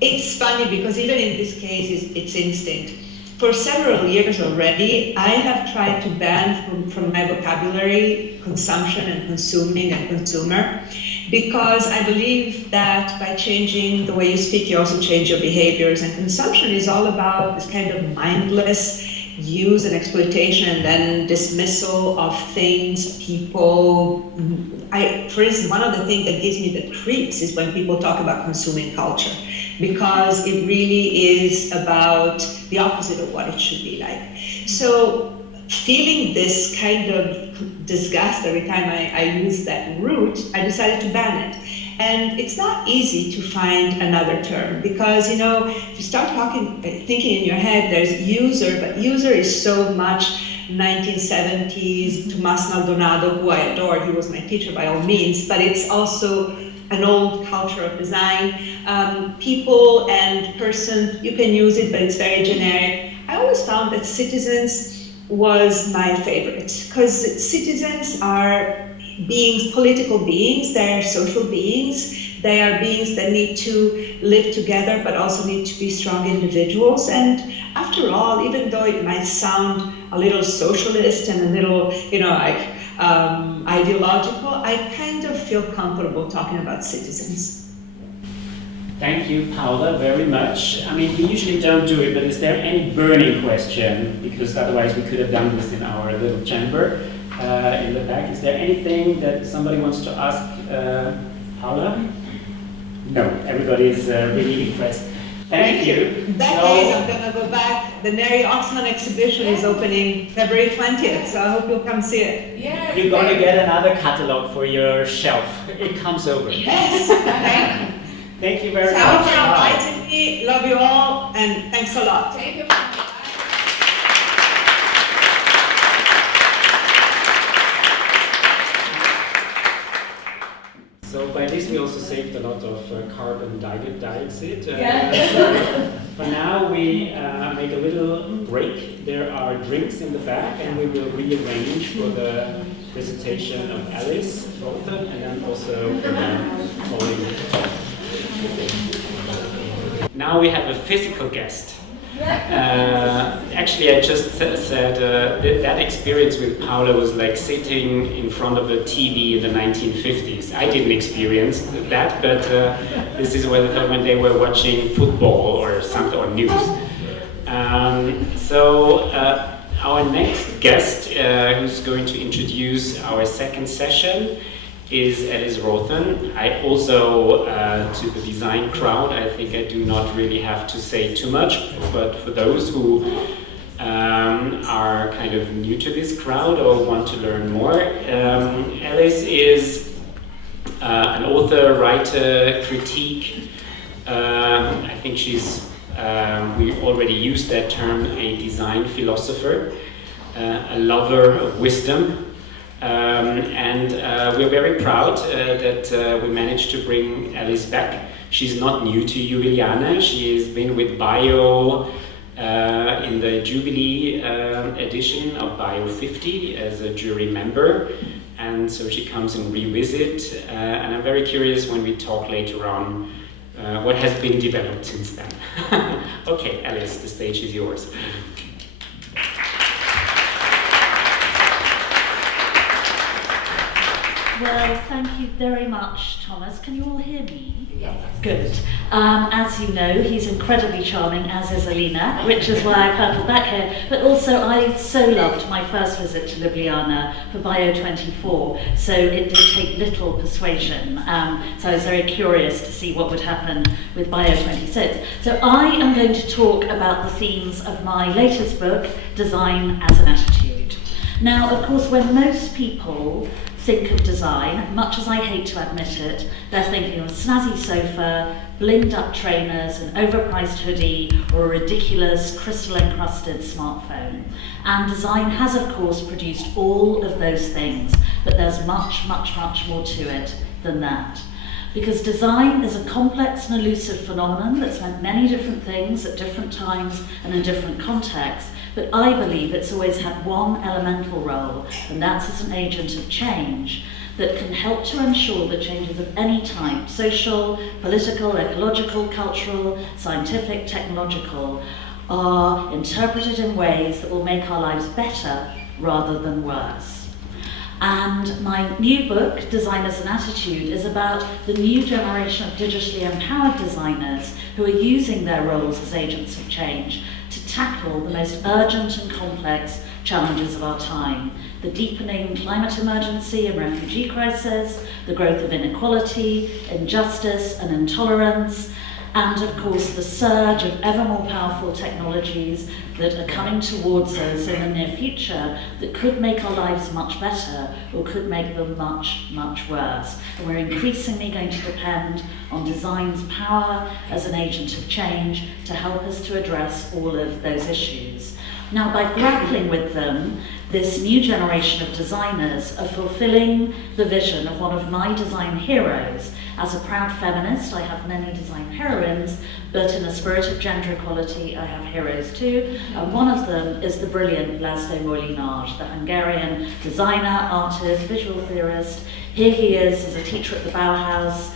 It's funny because even in this case, it's instinct. For several years already, I have tried to ban from my vocabulary consumption and consuming and consumer, because I believe that by changing the way you speak, you also change your behaviors. And consumption is all about this kind of mindless use and exploitation and then dismissal of things, people. For instance, one of the things that gives me the creeps is when people talk about consuming culture, because it really is about the opposite of what it should be like. So feeling this kind of disgust every time I use that root, I decided to ban it. And it's not easy to find another term, because if you start thinking in your head, there's user, but user is so much 1970s, Tomas Maldonado, who I adored, he was my teacher by all means, but it's also an old culture of design. People and person, you can use it, but it's very generic. I always found that citizens was my favorite, because citizens are beings, political beings, they're social beings, they are beings that need to live together, but also need to be strong individuals. And after all, even though it might sound a little socialist and a little, ideological, I kind of feel comfortable talking about citizens. Thank you, Paula, very much. I mean, we usually don't do it, but is there any burning question? Because otherwise we could have done this in our little chamber in the back. Is there anything that somebody wants to ask Paula? No, everybody is really impressed. Thank you. That day I'm going to go back. The Mary Oxman exhibition is opening February 20th, so I hope you'll come see it. Yeah. You're going to get another catalog for your shelf. It comes over. Yes, thank you. Thank you very much. Thank you for inviting me. Love you all, and thanks a lot. Thank you. So by this we also saved a lot of carbon dioxide. Yeah. So for now we make a little break. There are drinks in the back, and we will rearrange for the presentation of Alice Rothen, and then also for the following talk. Now we have a physical guest. Actually, I just said that experience with Paula was like sitting in front of a TV in the 1950s. I didn't experience that, but this is when they were watching football or something, or news. So our next guest, who's going to introduce our second session, is Alice Rothen. I also, to the design crowd, I think I do not really have to say too much, but for those who are kind of new to this crowd or want to learn more, Alice is an author, writer, critique. I think she's, we already used that term, a design philosopher, a lover of wisdom. And we're very proud that we managed to bring Alice back. She's not new to Ljubljana. She has been with Bio in the Jubilee edition of Bio 50 as a jury member. And so she comes and revisit. And I'm very curious when we talk later on what has been developed since then. Okay, Alice, the stage is yours. Well, thank you very much, Thomas. Can you all hear me? Yes. Good. As you know, he's incredibly charming, as is Alina, which is why I've hurtled back here. But also, I so loved my first visit to Ljubljana for Bio24, so it did take little persuasion. So I was very curious to see what would happen with Bio26. So I am going to talk about the themes of my latest book, Design as an Attitude. Now, of course, when most people think of design, much as I hate to admit it, they're thinking of a snazzy sofa, blinged up trainers, an overpriced hoodie, or a ridiculous crystal-encrusted smartphone. And design has, of course, produced all of those things, but there's much, much, much more to it than that. Because design is a complex and elusive phenomenon that's meant many different things at different times and in different contexts, but I believe it's always had one elemental role, and that's as an agent of change that can help to ensure that changes of any type, social, political, ecological, cultural, scientific, technological, are interpreted in ways that will make our lives better rather than worse. And my new book, Design as an Attitude, is about the new generation of digitally empowered designers who are using their roles as agents of change to tackle the most urgent and complex challenges of our time. The deepening climate emergency and refugee crisis, the growth of inequality, injustice and intolerance, and of course the surge of ever more powerful technologies that are coming towards us in the near future that could make our lives much better or could make them much, much worse. And we're increasingly going to depend on design's power as an agent of change to help us to address all of those issues. Now, by grappling with them, this new generation of designers are fulfilling the vision of one of my design heroes. As a proud feminist, I have many design heroines, but in a spirit of gender equality, I have heroes too. And one of them is the brilliant Laszlo Molinari, the Hungarian designer, artist, visual theorist. Here he is as a teacher at the Bauhaus,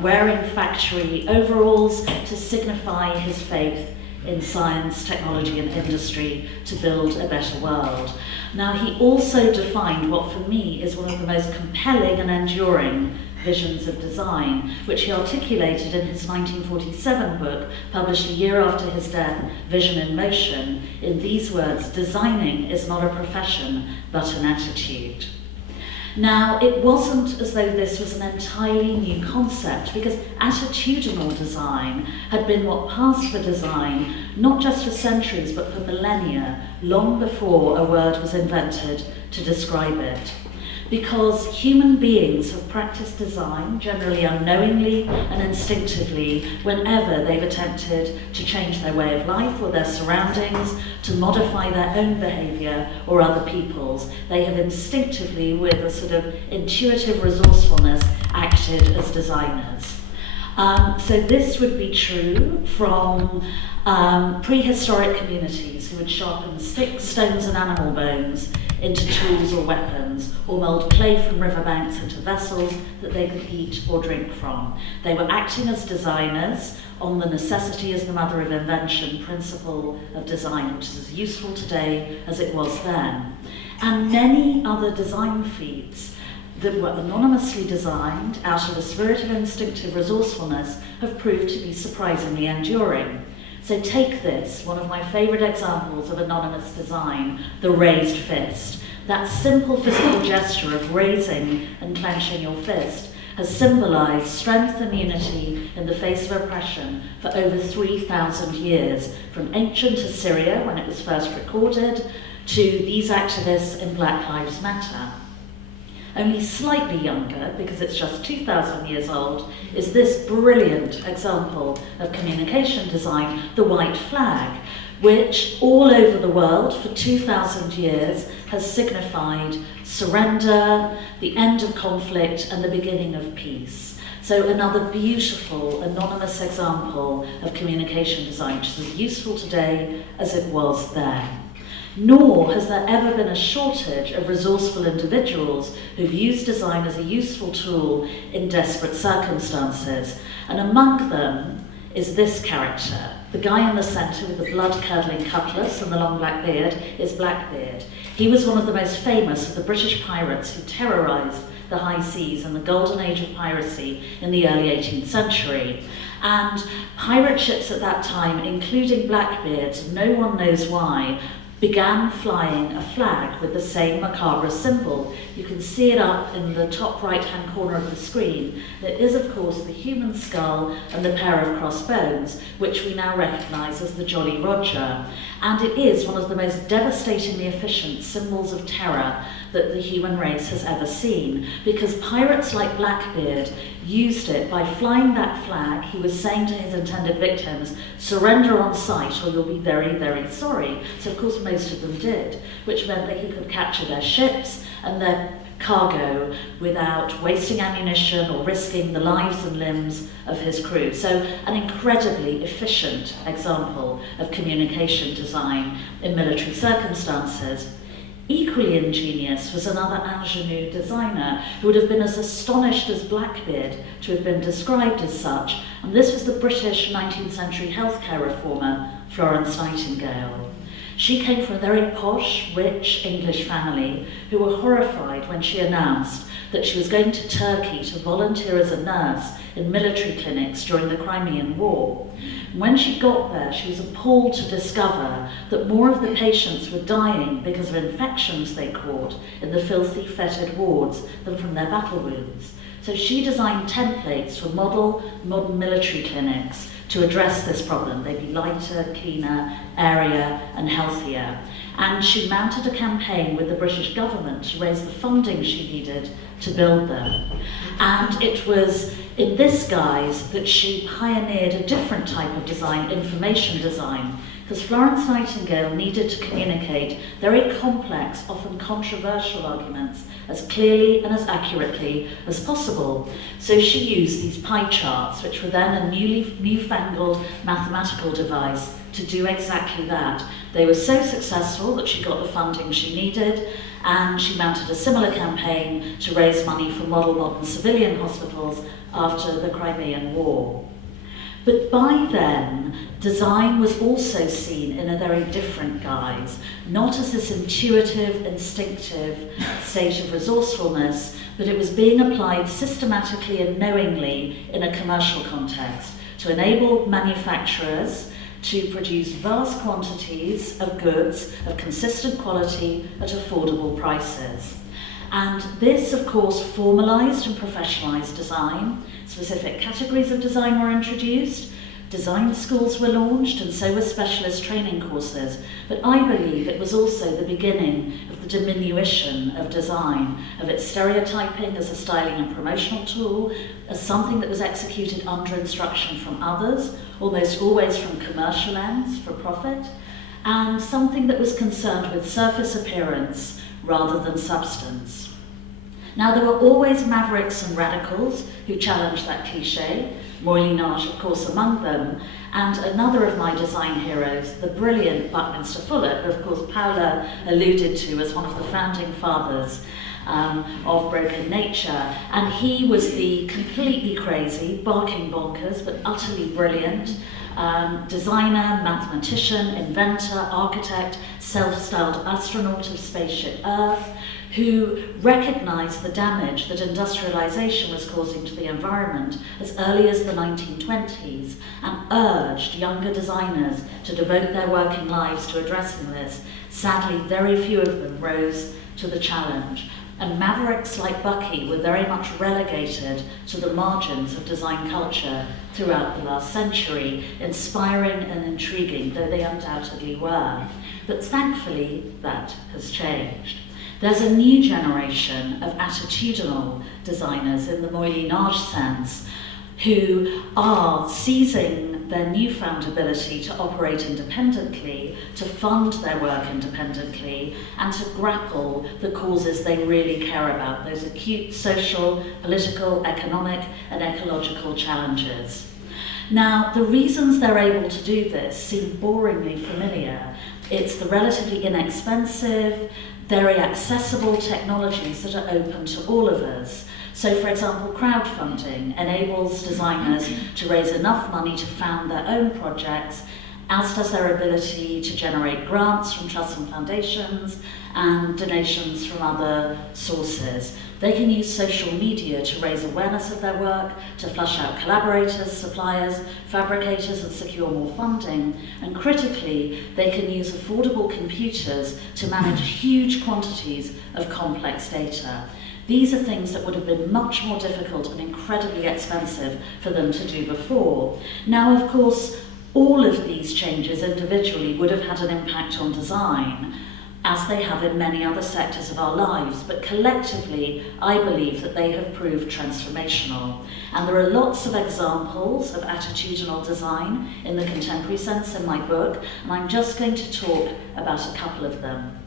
wearing factory overalls to signify his faith in science, technology and industry to build a better world. Now, he also defined what for me is one of the most compelling and enduring visions of design, which he articulated in his 1947 book, published a year after his death, Vision in Motion, in these words: "Designing is not a profession, but an attitude." Now, it wasn't as though this was an entirely new concept, because attitudinal design had been what passed for design, not just for centuries, but for millennia, long before a word was invented to describe it. Because human beings have practiced design, generally unknowingly and instinctively, whenever they've attempted to change their way of life or their surroundings, to modify their own behaviour or other people's. They have instinctively, with a sort of intuitive resourcefulness, acted as designers. So this would be true from prehistoric communities who would sharpen sticks, stones and animal bones into tools or weapons, or mould clay from riverbanks into vessels that they could eat or drink from. They were acting as designers on the necessity as the mother of invention principle of design, which is as useful today as it was then. And many other design feats that were anonymously designed out of a spirit of instinctive resourcefulness have proved to be surprisingly enduring. So take this, one of my favourite examples of anonymous design, the raised fist. That simple physical gesture of raising and clenching your fist has symbolised strength and unity in the face of oppression for over 3,000 years, from ancient Assyria, when it was first recorded, to these activists in Black Lives Matter. Only slightly younger, because it's just 2,000 years old, is this brilliant example of communication design, the white flag, which all over the world for 2,000 years has signified surrender, the end of conflict, and the beginning of peace. So another beautiful, anonymous example of communication design, which is as useful today as it was then. Nor has there ever been a shortage of resourceful individuals who've used design as a useful tool in desperate circumstances. And among them is this character. The guy in the centre with the blood-curdling cutlass and the long black beard is Blackbeard. He was one of the most famous of the British pirates who terrorised the high seas and the golden age of piracy in the early 18th century. And pirate ships at that time, including Blackbeard's, no one knows why, began flying a flag with the same macabre symbol. You can see it up in the top right-hand corner of the screen. It is, of course, the human skull and the pair of crossbones, which we now recognise as the Jolly Roger. And it is one of the most devastatingly efficient symbols of terror that the human race has ever seen, because pirates like Blackbeard used it by flying that flag. He was saying to his intended victims, surrender on sight or you'll be very, very sorry. So of course most of them did, which meant that he could capture their ships and their cargo without wasting ammunition or risking the lives and limbs of his crew. So an incredibly efficient example of communication design in military circumstances. Equally ingenious was another ingenue designer who would have been as astonished as Blackbeard to have been described as such, and this was the British 19th century healthcare reformer, Florence Nightingale. She came from a very posh, rich English family who were horrified when she announced that she was going to Turkey to volunteer as a nurse in military clinics during the Crimean War. When she got there, she was appalled to discover that more of the patients were dying because of infections they caught in the filthy, fetid wards than from their battle wounds. So she designed templates for model modern military clinics to address this problem. They'd be lighter, cleaner, airier, and healthier. And she mounted a campaign with the British government to raise the funding she needed to build them. And it was in this guise that she pioneered a different type of design, information design, because Florence Nightingale needed to communicate very complex, often controversial arguments as clearly and as accurately as possible. So she used these pie charts, which were then a newfangled mathematical device, to do exactly that. They were so successful that she got the funding she needed, and she mounted a similar campaign to raise money for model modern civilian hospitals after the Crimean War. But by then, design was also seen in a very different guise, not as this intuitive, instinctive state of resourcefulness, but it was being applied systematically and knowingly in a commercial context to enable manufacturers to produce vast quantities of goods of consistent quality at affordable prices. And this, of course, formalised and professionalised design. Specific categories of design were introduced, design schools were launched, and so were specialist training courses. But I believe it was also the beginning of the diminution of design, of its stereotyping as a styling and promotional tool, as something that was executed under instruction from others, almost always from commercial ends for profit, and something that was concerned with surface appearance rather than substance. Now, there were always mavericks and radicals who challenged that cliché, Moylinage, of course, among them, and another of my design heroes, the brilliant Buckminster Fuller, who, of course, Paula alluded to as one of the founding fathers of Broken Nature. And he was the completely crazy, barking bonkers, but utterly brilliant designer, mathematician, inventor, architect, self-styled astronaut of spaceship Earth, who recognized the damage that industrialization was causing to the environment as early as the 1920s and urged younger designers to devote their working lives to addressing this. Sadly, very few of them rose to the challenge. And mavericks like Bucky were very much relegated to the margins of design culture throughout the last century, inspiring and intriguing though they undoubtedly were. But thankfully, that has changed. There's a new generation of attitudinal designers in the Moylinage sense who are seizing their newfound ability to operate independently, to fund their work independently, and to grapple the causes they really care about, those acute social, political, economic, and ecological challenges. Now, the reasons they're able to do this seem boringly familiar. It's the relatively inexpensive, very accessible technologies that are open to all of us. So, for example, crowdfunding enables designers to raise enough money to found their own projects, as does their ability to generate grants from trusts and foundations and donations from other sources. They can use social media to raise awareness of their work, to flush out collaborators, suppliers, fabricators, and secure more funding. And critically, they can use affordable computers to manage huge quantities of complex data. These are things that would have been much more difficult and incredibly expensive for them to do before. Now, of course, all of these changes individually would have had an impact on design, as they have in many other sectors of our lives, but collectively, I believe that they have proved transformational. And there are lots of examples of attitudinal design in the contemporary sense in my book, and I'm just going to talk about a couple of them.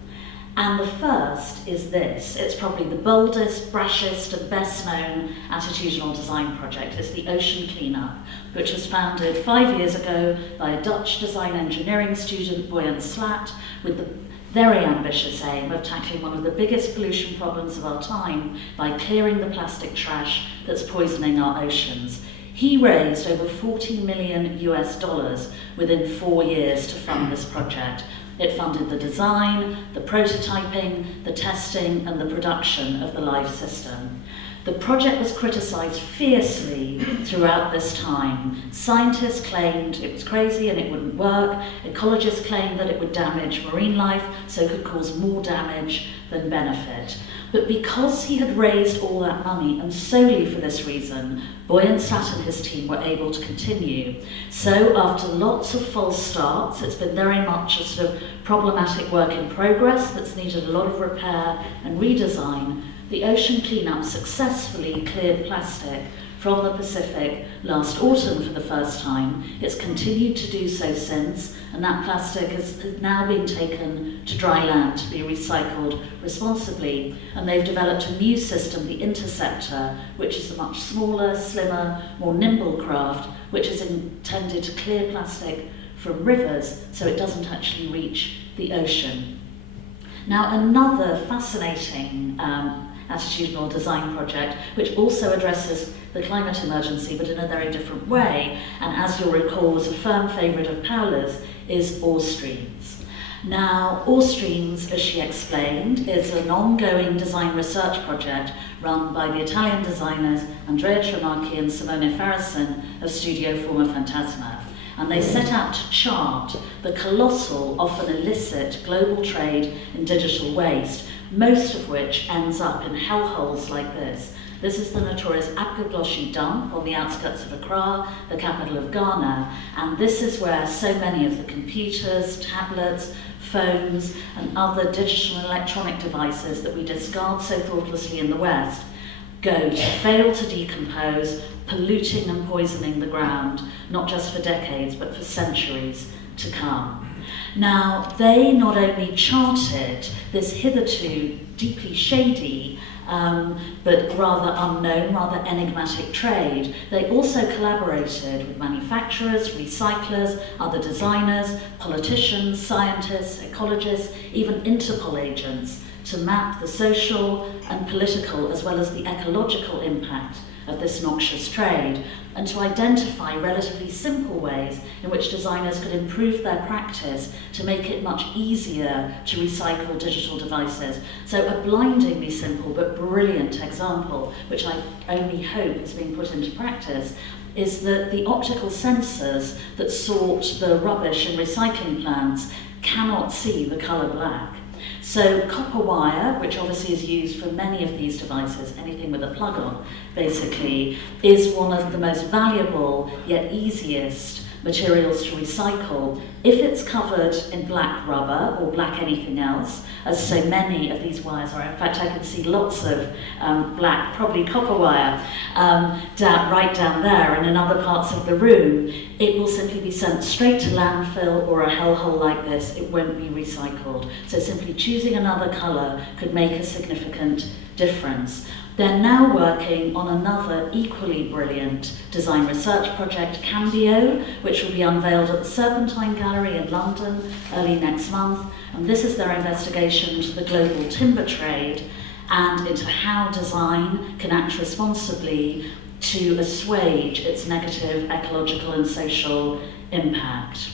And the first is this. It's probably the boldest, brashest, and best known attitudinal design project. It's the Ocean Cleanup, which was founded 5 years ago by a Dutch design engineering student, Boyan Slat, with the very ambitious aim of tackling one of the biggest pollution problems of our time by clearing the plastic trash that's poisoning our oceans. He raised over $40 million within 4 years to fund this project. It funded the design, the prototyping, the testing, and the production of the live system. The project was criticised fiercely throughout this time. Scientists claimed it was crazy and it wouldn't work. Ecologists claimed that it would damage marine life, so it could cause more damage than benefit. But because he had raised all that money, and solely for this reason, Boyan Slat and his team were able to continue. So after lots of false starts, it's been very much a sort of problematic work in progress that's needed a lot of repair and redesign. The Ocean Cleanup successfully cleared plastic from the Pacific last autumn for the first time. It's continued to do so since, and that plastic has now been taken to dry land to be recycled responsibly. And they've developed a new system, the Interceptor, which is a much smaller, slimmer, more nimble craft, which is intended to clear plastic from rivers so it doesn't actually reach the ocean. Now, another fascinating attitudinal design project, which also addresses the climate emergency, but in a very different way, and as you'll recall was a firm favourite of Paola's, is Ore Streams. Now, Ore Streams, as she explained, is an ongoing design research project run by the Italian designers Andrea Tronacchi and Simone Farrison of Studio Forma Fantasma. And they set out to chart the colossal, often illicit, global trade in digital waste, most of which ends up in hellholes like this. This is the notorious Ackoff dump on the outskirts of Accra, the capital of Ghana, and this is where so many of the computers, tablets, phones, and other digital and electronic devices that we discard so thoughtlessly in the West go to fail to decompose, polluting and poisoning the ground, not just for decades, but for centuries to come. Now, they not only charted this hitherto deeply shady, but rather unknown, rather enigmatic trade, they also collaborated with manufacturers, recyclers, other designers, politicians, scientists, ecologists, even Interpol agents, to map the social and political as well as the ecological impact of this noxious trade, and to identify relatively simple ways in which designers could improve their practice to make it much easier to recycle digital devices. So a blindingly simple but brilliant example, which I only hope is being put into practice, is that the optical sensors that sort the rubbish in recycling plants cannot see the colour black. So copper wire, which obviously is used for many of these devices, anything with a plug on, basically, is one of the most valuable yet easiest materials to recycle if it's covered in black rubber or black anything else, as so many of these wires are. In fact, I can see lots of black, probably copper wire, right down there, and in other parts of the room. It will simply be sent straight to landfill or a hellhole like this. It won't be recycled. So simply choosing another colour could make a significant difference. They're now working on another equally brilliant design research project, Cambio, which will be unveiled at the Serpentine Gallery Gallery in London early next month, and this is their investigation into the global timber trade and into how design can act responsibly to assuage its negative ecological and social impact.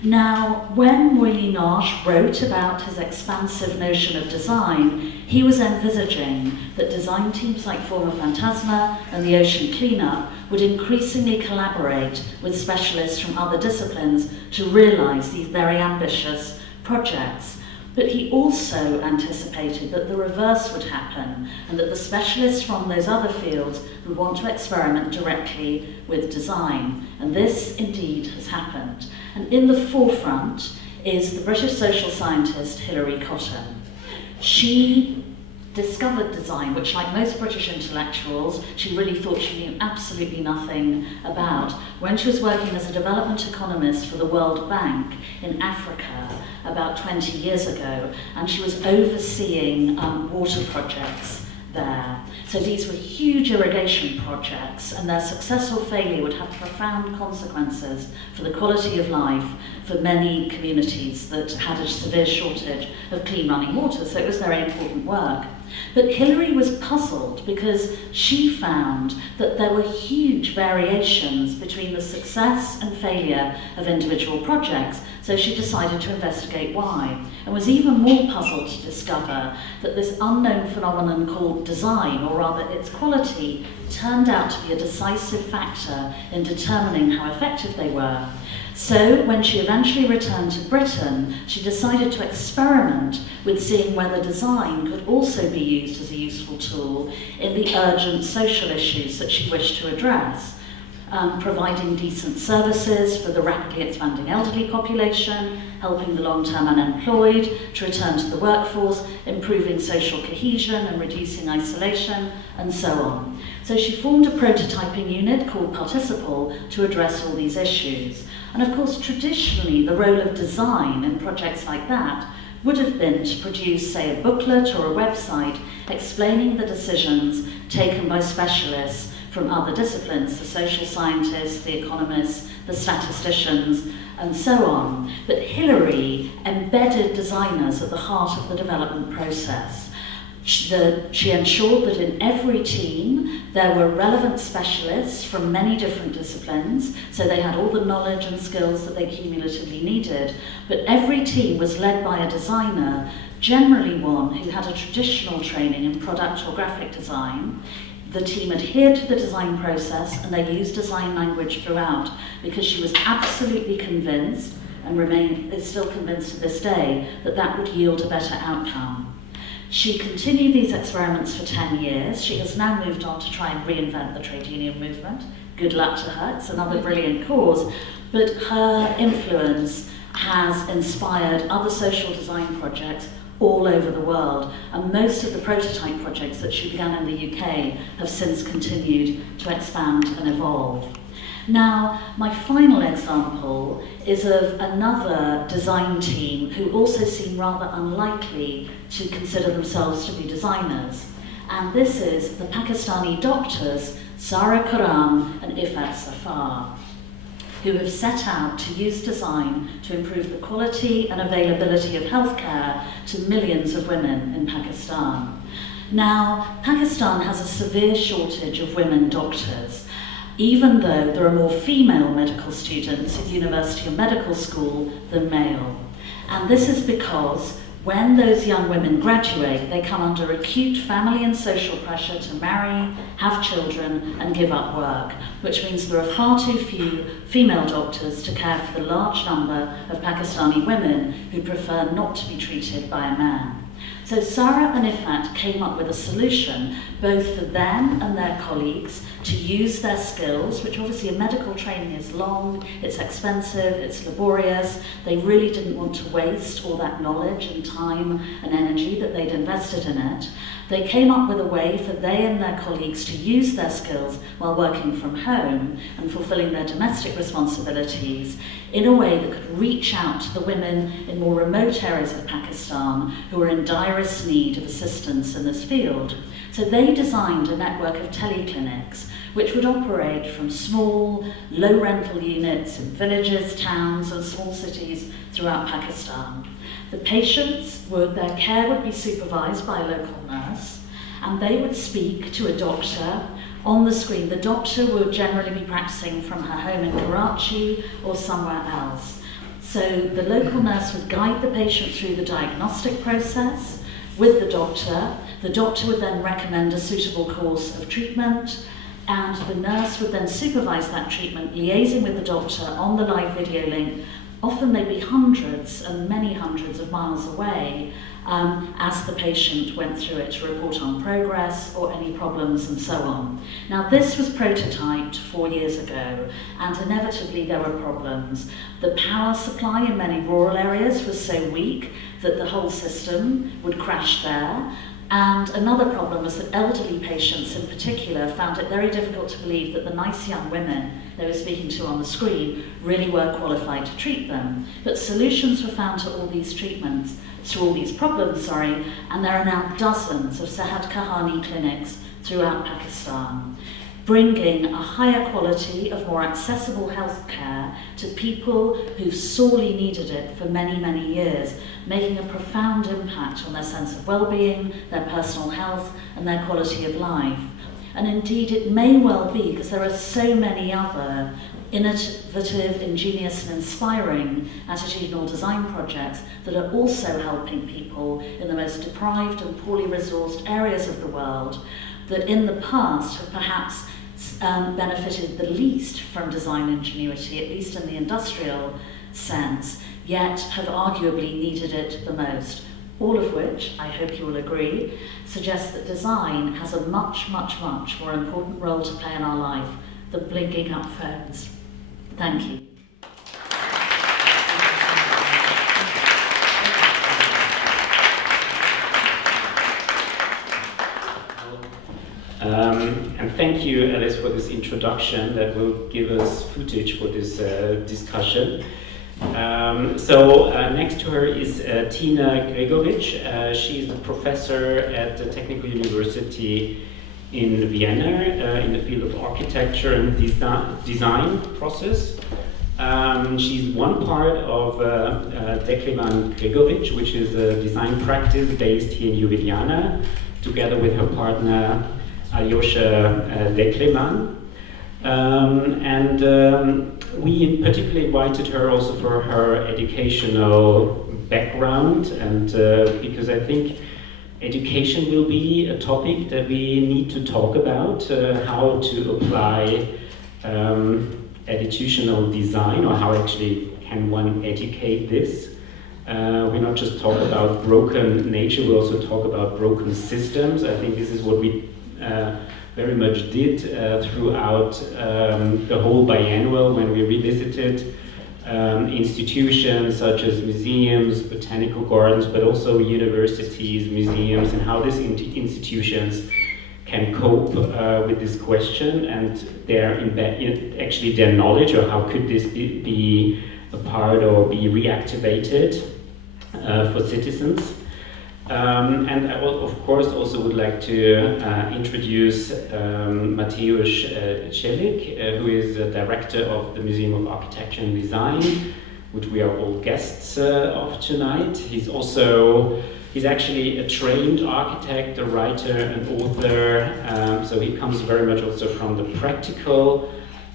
Now, when Moyen-Age wrote about his expansive notion of design, he was envisaging that design teams like Forma Fantasma and the Ocean Cleanup would increasingly collaborate with specialists from other disciplines to realise these very ambitious projects. But he also anticipated that the reverse would happen, and that the specialists from those other fields would want to experiment directly with design. And this indeed has happened. And in the forefront is the British social scientist Hilary Cotton. She discovered design, which, like most British intellectuals, she really thought she knew absolutely nothing about, when she was working as a development economist for the World Bank in Africa about 20 years ago, and she was overseeing water projects there. So these were huge irrigation projects, and their successful failure would have profound consequences for the quality of life for many communities that had a severe shortage of clean running water. So it was very important work. But Hilary was puzzled because she found that there were huge variations between the success and failure of individual projects, so she decided to investigate why, and was even more puzzled to discover that this unknown phenomenon called design, or rather its quality, turned out to be a decisive factor in determining how effective they were. So when she eventually returned to Britain, she decided to experiment with seeing whether design could also be used as a useful tool in the urgent social issues that she wished to address. Providing decent services for the rapidly expanding elderly population, helping the long-term unemployed to return to the workforce, improving social cohesion and reducing isolation, and so on. So she formed a prototyping unit called Participle to address all these issues. And of course, traditionally, the role of design in projects like that would have been to produce, say, a booklet or a website explaining the decisions taken by specialists from other disciplines, the social scientists, the economists, the statisticians, and so on. But Hilary embedded designers at the heart of the development process. She ensured that in every team there were relevant specialists from many different disciplines, so they had all the knowledge and skills that they cumulatively needed, but every team was led by a designer, generally one who had a traditional training in product or graphic design. The team adhered to the design process and they used design language throughout, because she was absolutely convinced, and is still convinced to this day, that that would yield a better outcome. She continued these experiments for 10 years. She has now moved on to try and reinvent the trade union movement. Good luck to her, it's another brilliant cause. But her influence has inspired other social design projects all over the world, and most of the prototype projects that she began in the UK have since continued to expand and evolve. Now, my final example is of another design team who also seem rather unlikely to consider themselves to be designers, and this is the Pakistani doctors Sara Karam and Ifat Safar, who have set out to use design to improve the quality and availability of healthcare to millions of women in Pakistan. Now, Pakistan has a severe shortage of women doctors, even though there are more female medical students at University of Medical School than male. And this is because when those young women graduate, they come under acute family and social pressure to marry, have children, and give up work, which means there are far too few female doctors to care for the large number of Pakistani women who prefer not to be treated by a man. So Sara and Ifat came up with a solution, both for them and their colleagues, to use their skills, which obviously a medical training is long, it's expensive, it's laborious. They really didn't want to waste all that knowledge and time and energy that they'd invested in it. They came up with a way for they and their colleagues to use their skills while working from home and fulfilling their domestic responsibilities in a way that could reach out to the women in more remote areas of Pakistan who are in dire direst need of assistance in this field. So they designed a network of teleclinics which would operate from small, low rental units in villages, towns and small cities throughout Pakistan. The patients, their care would be supervised by a local nurse, and they would speak to a doctor on the screen. The doctor would generally be practicing from her home in Karachi or somewhere else. So the local nurse would guide the patient through the diagnostic process with the doctor. The doctor would then recommend a suitable course of treatment, and the nurse would then supervise that treatment, liaising with the doctor on the live video link, often maybe hundreds and many hundreds of miles away, as the patient went through it to report on progress or any problems and so on. Now this was prototyped 4 years ago, and inevitably there were problems. The power supply in many rural areas was so weak that the whole system would crash there. And another problem was that elderly patients in particular found it very difficult to believe that the nice young women they were speaking to on the screen really were qualified to treat them. But solutions were found to all these problems, and there are now dozens of Sehat Kahani clinics throughout Pakistan, bringing a higher quality of more accessible healthcare to people who've sorely needed it for many, many years, making a profound impact on their sense of well-being, their personal health, and their quality of life. And indeed, it may well be, because there are so many other innovative, ingenious, and inspiring attitudinal design projects that are also helping people in the most deprived and poorly resourced areas of the world, that in the past have perhaps benefited the least from design ingenuity, at least in the industrial sense, yet have arguably needed it the most. All of which, I hope you will agree, suggests that design has a much, much, much more important role to play in our life than blinking up phones. Thank you. And thank you, Alice, for this introduction that will give us footage for this discussion. Next to her is Tina Gregovic. She is a professor at the Technical University in Vienna in the field of architecture and design process. She's one part of Decliman Gregovic, which is a design practice based here in Ljubljana, together with her partner Alyosha Decliman. We particularly invited her also for her educational background, and because I think education will be a topic that we need to talk about, how to apply educational design, or how actually can one educate this. We not just talk about broken nature, we also talk about broken systems. I think this is what we very much did throughout the whole biennial when we revisited institutions such as museums, botanical gardens, but also universities, museums, and how these institutions can cope with this question and actually their knowledge, or how could this be a part or be reactivated for citizens. And I will, of course, also would like to introduce Mateusz Celik, who is the director of the Museum of Architecture and Design, which we are all guests of tonight. He's actually a trained architect, a writer, an author, so he comes very much also from the practical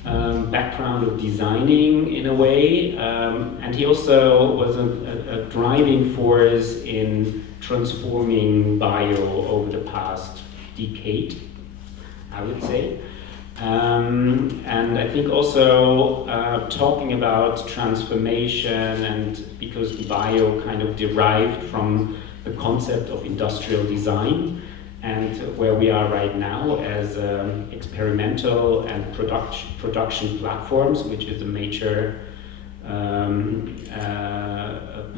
background of designing in a way, and he also was a driving force in transforming bio over the past decade, I would say. And I think also talking about transformation, and because bio kind of derived from the concept of industrial design, and where we are right now as experimental and production platforms, which is a major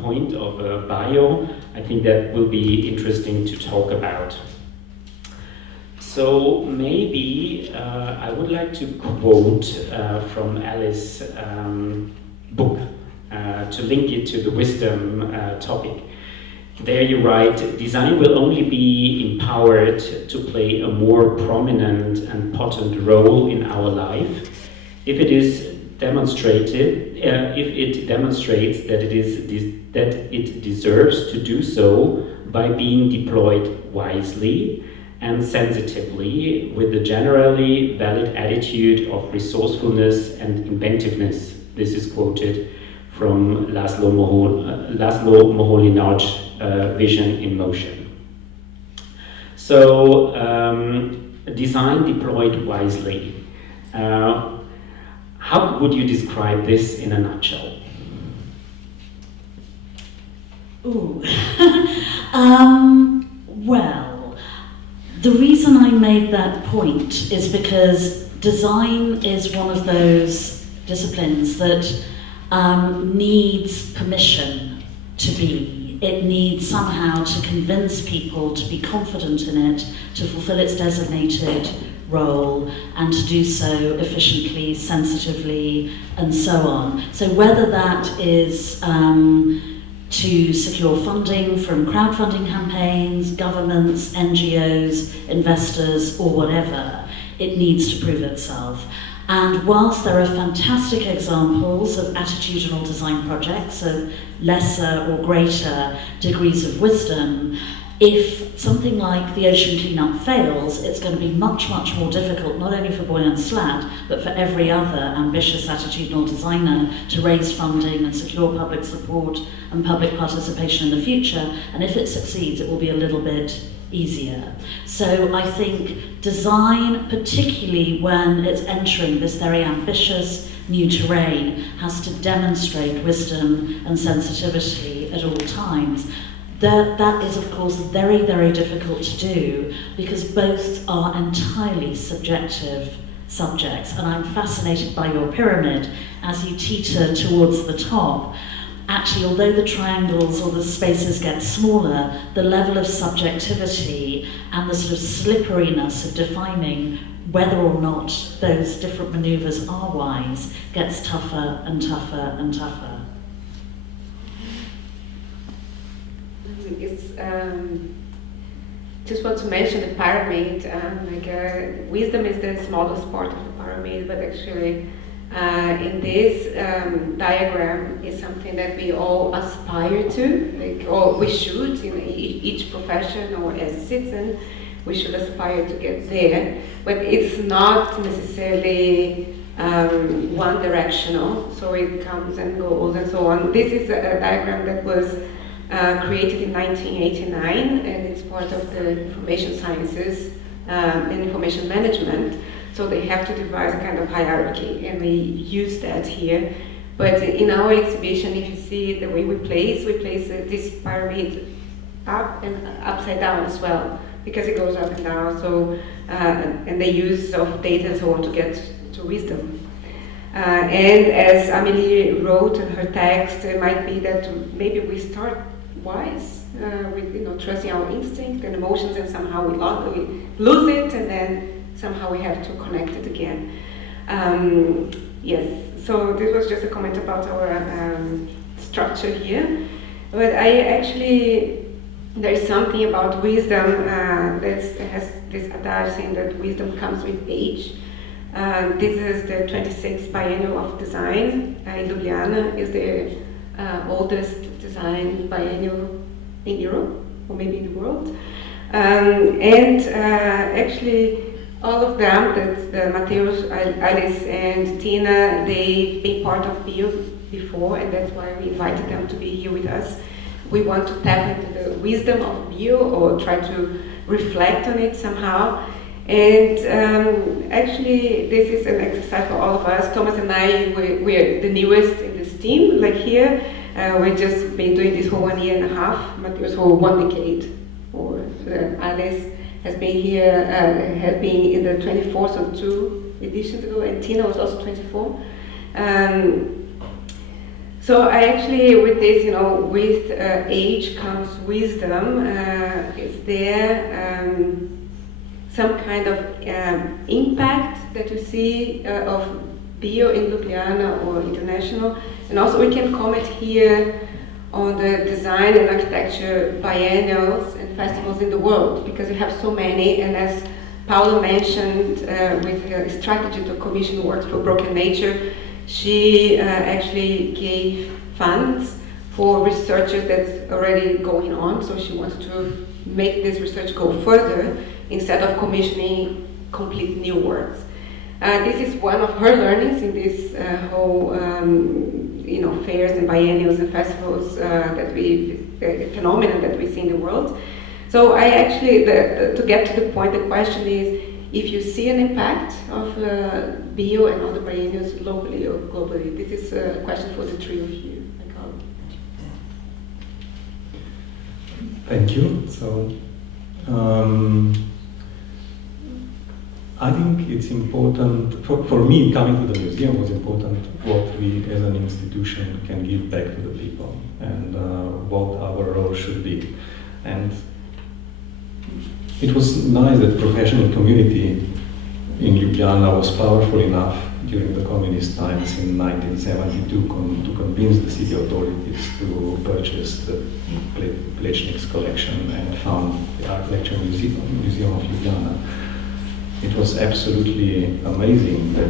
point of bio, I think that will be interesting to talk about. So maybe I would like to quote from Alice's book to link it to the wisdom topic. there you write, design will only be empowered to play a more prominent and potent role in our life if it is demonstrated, if it demonstrates that it deserves to do so by being deployed wisely and sensitively with the generally valid attitude of resourcefulness and inventiveness. This is quoted from Laszlo Moholy-Nagy Vision in Motion. So, design deployed wisely. How would you describe this in a nutshell? Ooh. Well, the reason I made that point is because design is one of those disciplines that needs permission to be. It needs somehow to convince people to be confident in it, to fulfill its designated role, and to do so efficiently, sensitively, and so on. So whether that is to secure funding from crowdfunding campaigns, governments, NGOs, investors, or whatever, it needs to prove itself. And whilst there are fantastic examples of attitudinal design projects of lesser or greater degrees of wisdom, if something like the ocean cleanup fails, it's going to be much, much more difficult, not only for Boy and Slat, but for every other ambitious attitudinal designer to raise funding and secure public support and public participation in the future. And if it succeeds, it will be a little bit easier. So I think design, particularly when it's entering this very ambitious new terrain, has to demonstrate wisdom and sensitivity at all times. That is, of course, very, very difficult to do because both are entirely subjective subjects. And I'm fascinated by your pyramid as you teeter towards the top. Actually, although the triangles or the spaces get smaller, the level of subjectivity and the sort of slipperiness of defining whether or not those different maneuvers are wise gets tougher and tougher and tougher. It's, just want to mention the pyramid. Wisdom is the smallest part of the pyramid, but actually in this diagram is something that we all aspire to, or we should in each profession or as a citizen, we should aspire to get there, but it's not necessarily one directional, so it comes and goes and so on. This is a diagram that was created in 1989, and it's part of the information sciences and information management. So they have to devise a kind of hierarchy, and we use that here. But in our exhibition, if you see the way we place this pyramid up and upside down as well, because it goes up and down. So and the use of data and so on to get to wisdom. And as Amélie wrote in her text, it might be that maybe we start wise with trusting our instinct and emotions, and somehow we lose it, and then somehow we have to connect it again. Yes, so this was just a comment about our structure here. But there is something about wisdom that has this adage saying that wisdom comes with age. This is the 26th biennial of design in Ljubljana. Is the oldest design biennial in Europe, or maybe in the world. Actually, all of them, Mateus, Alice, and Tina, they've been part of BIO before, and that's why we invited them to be here with us. We want to tap into the wisdom of BIO, or try to reflect on it somehow. And actually, this is an exercise for all of us. Thomas and I, we're the newest in this team, like here. We've just been doing this for 1 year and a half, Mateus for 1 decade. Or Alice has been here, has been in the 24th, so 2 editions ago, and Tina was also 24. So I actually, with this, with age comes wisdom. Is there some kind of impact that you see of BIO in Ljubljana or international? And also we can comment here on the design and architecture biennials and festivals in the world, because we have so many, and as Paula mentioned, with her strategy to commission works for Broken Nature, she actually gave funds for researchers that's already going on, so she wanted to make this research go further instead of commissioning complete new works. This is one of her learnings in this whole fairs and biennials and festivals phenomenon that we see in the world. So I actually, to get to the point, the question is, if you see an impact of bio and other biennials locally or globally. This is a question for the three of you. Thank you. So, I think it's important, for me, coming to the museum was important what we as an institution can give back to the people and what our role should be. And it was nice that professional community in Ljubljana was powerful enough during the communist times in 1972 to convince the city authorities to purchase the Plečnik's collection and found the Architecture Museum of Ljubljana. It was absolutely amazing that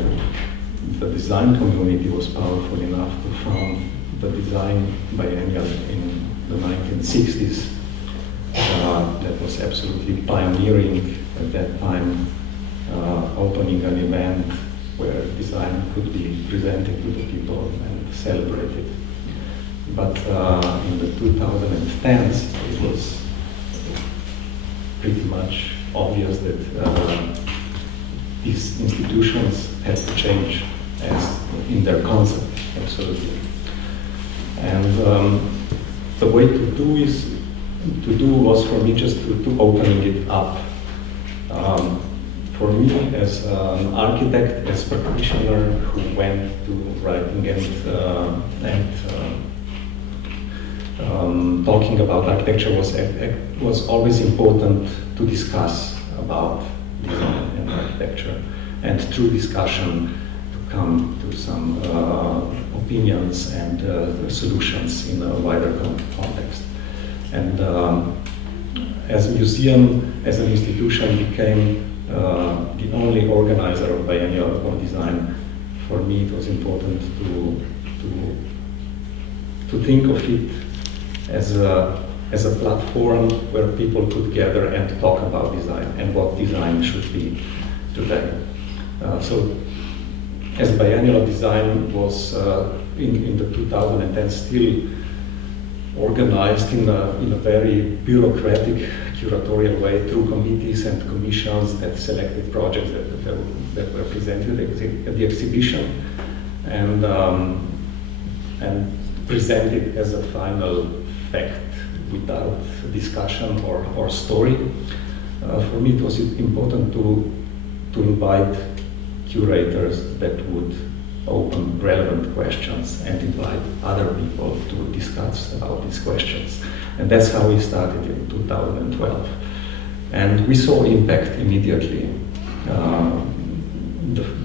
the design community was powerful enough to found the design biennial in the 1960s. That was absolutely pioneering at that time, opening an event where design could be presented to the people and celebrated. But in the 2010s, it was pretty much obvious that these institutions had to change as in their concept, absolutely. And the way to do was for me just to opening it up. For me, as an architect, as practitioner who went to writing and talking about architecture was always important to discuss about design and architecture, and through discussion to come to some opinions and solutions in a wider context. And as a museum, as an institution, became the only organizer of biennial or design. For me, it was important to think of it as a platform where people could gather and talk about design and what design should be today. So, as biennial design was in the 2010 still organized in a very bureaucratic, curatorial way through committees and commissions that selected projects that were presented at the exhibition and presented as a final fact without discussion or story. For me, it was important to invite curators that would open relevant questions and invite other people to discuss about these questions. And that's how we started in 2012. And we saw impact immediately.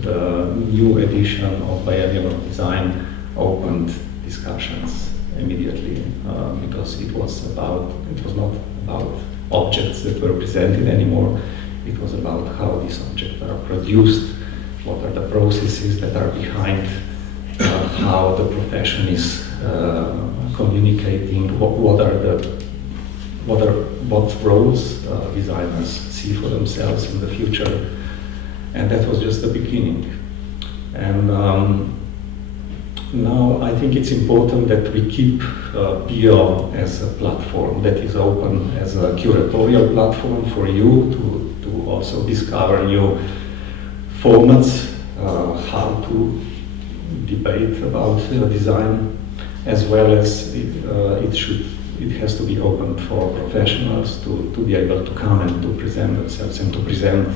The new edition of Biennial Design opened discussions immediately because it was not about objects that were presented anymore. It was about how these objects are produced, what are the processes that are behind, how the profession is communicating, what roles designers see for themselves in the future, and that was just the beginning. And now I think it's important that we keep BO as a platform that is open as a curatorial platform for you to also discover new formats, how to debate about design, as well as it has to be open for professionals to be able to come and to present themselves and to present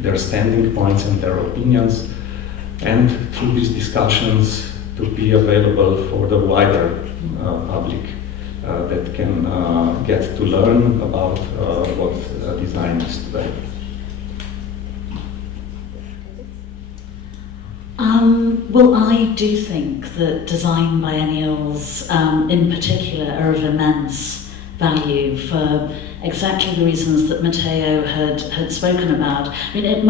their standing points and their opinions, and through these discussions to be available for the wider public that can get to learn about what design is today. Well, I do think that design biennials in particular are of immense value for exactly the reasons that Matteo had spoken about. I mean,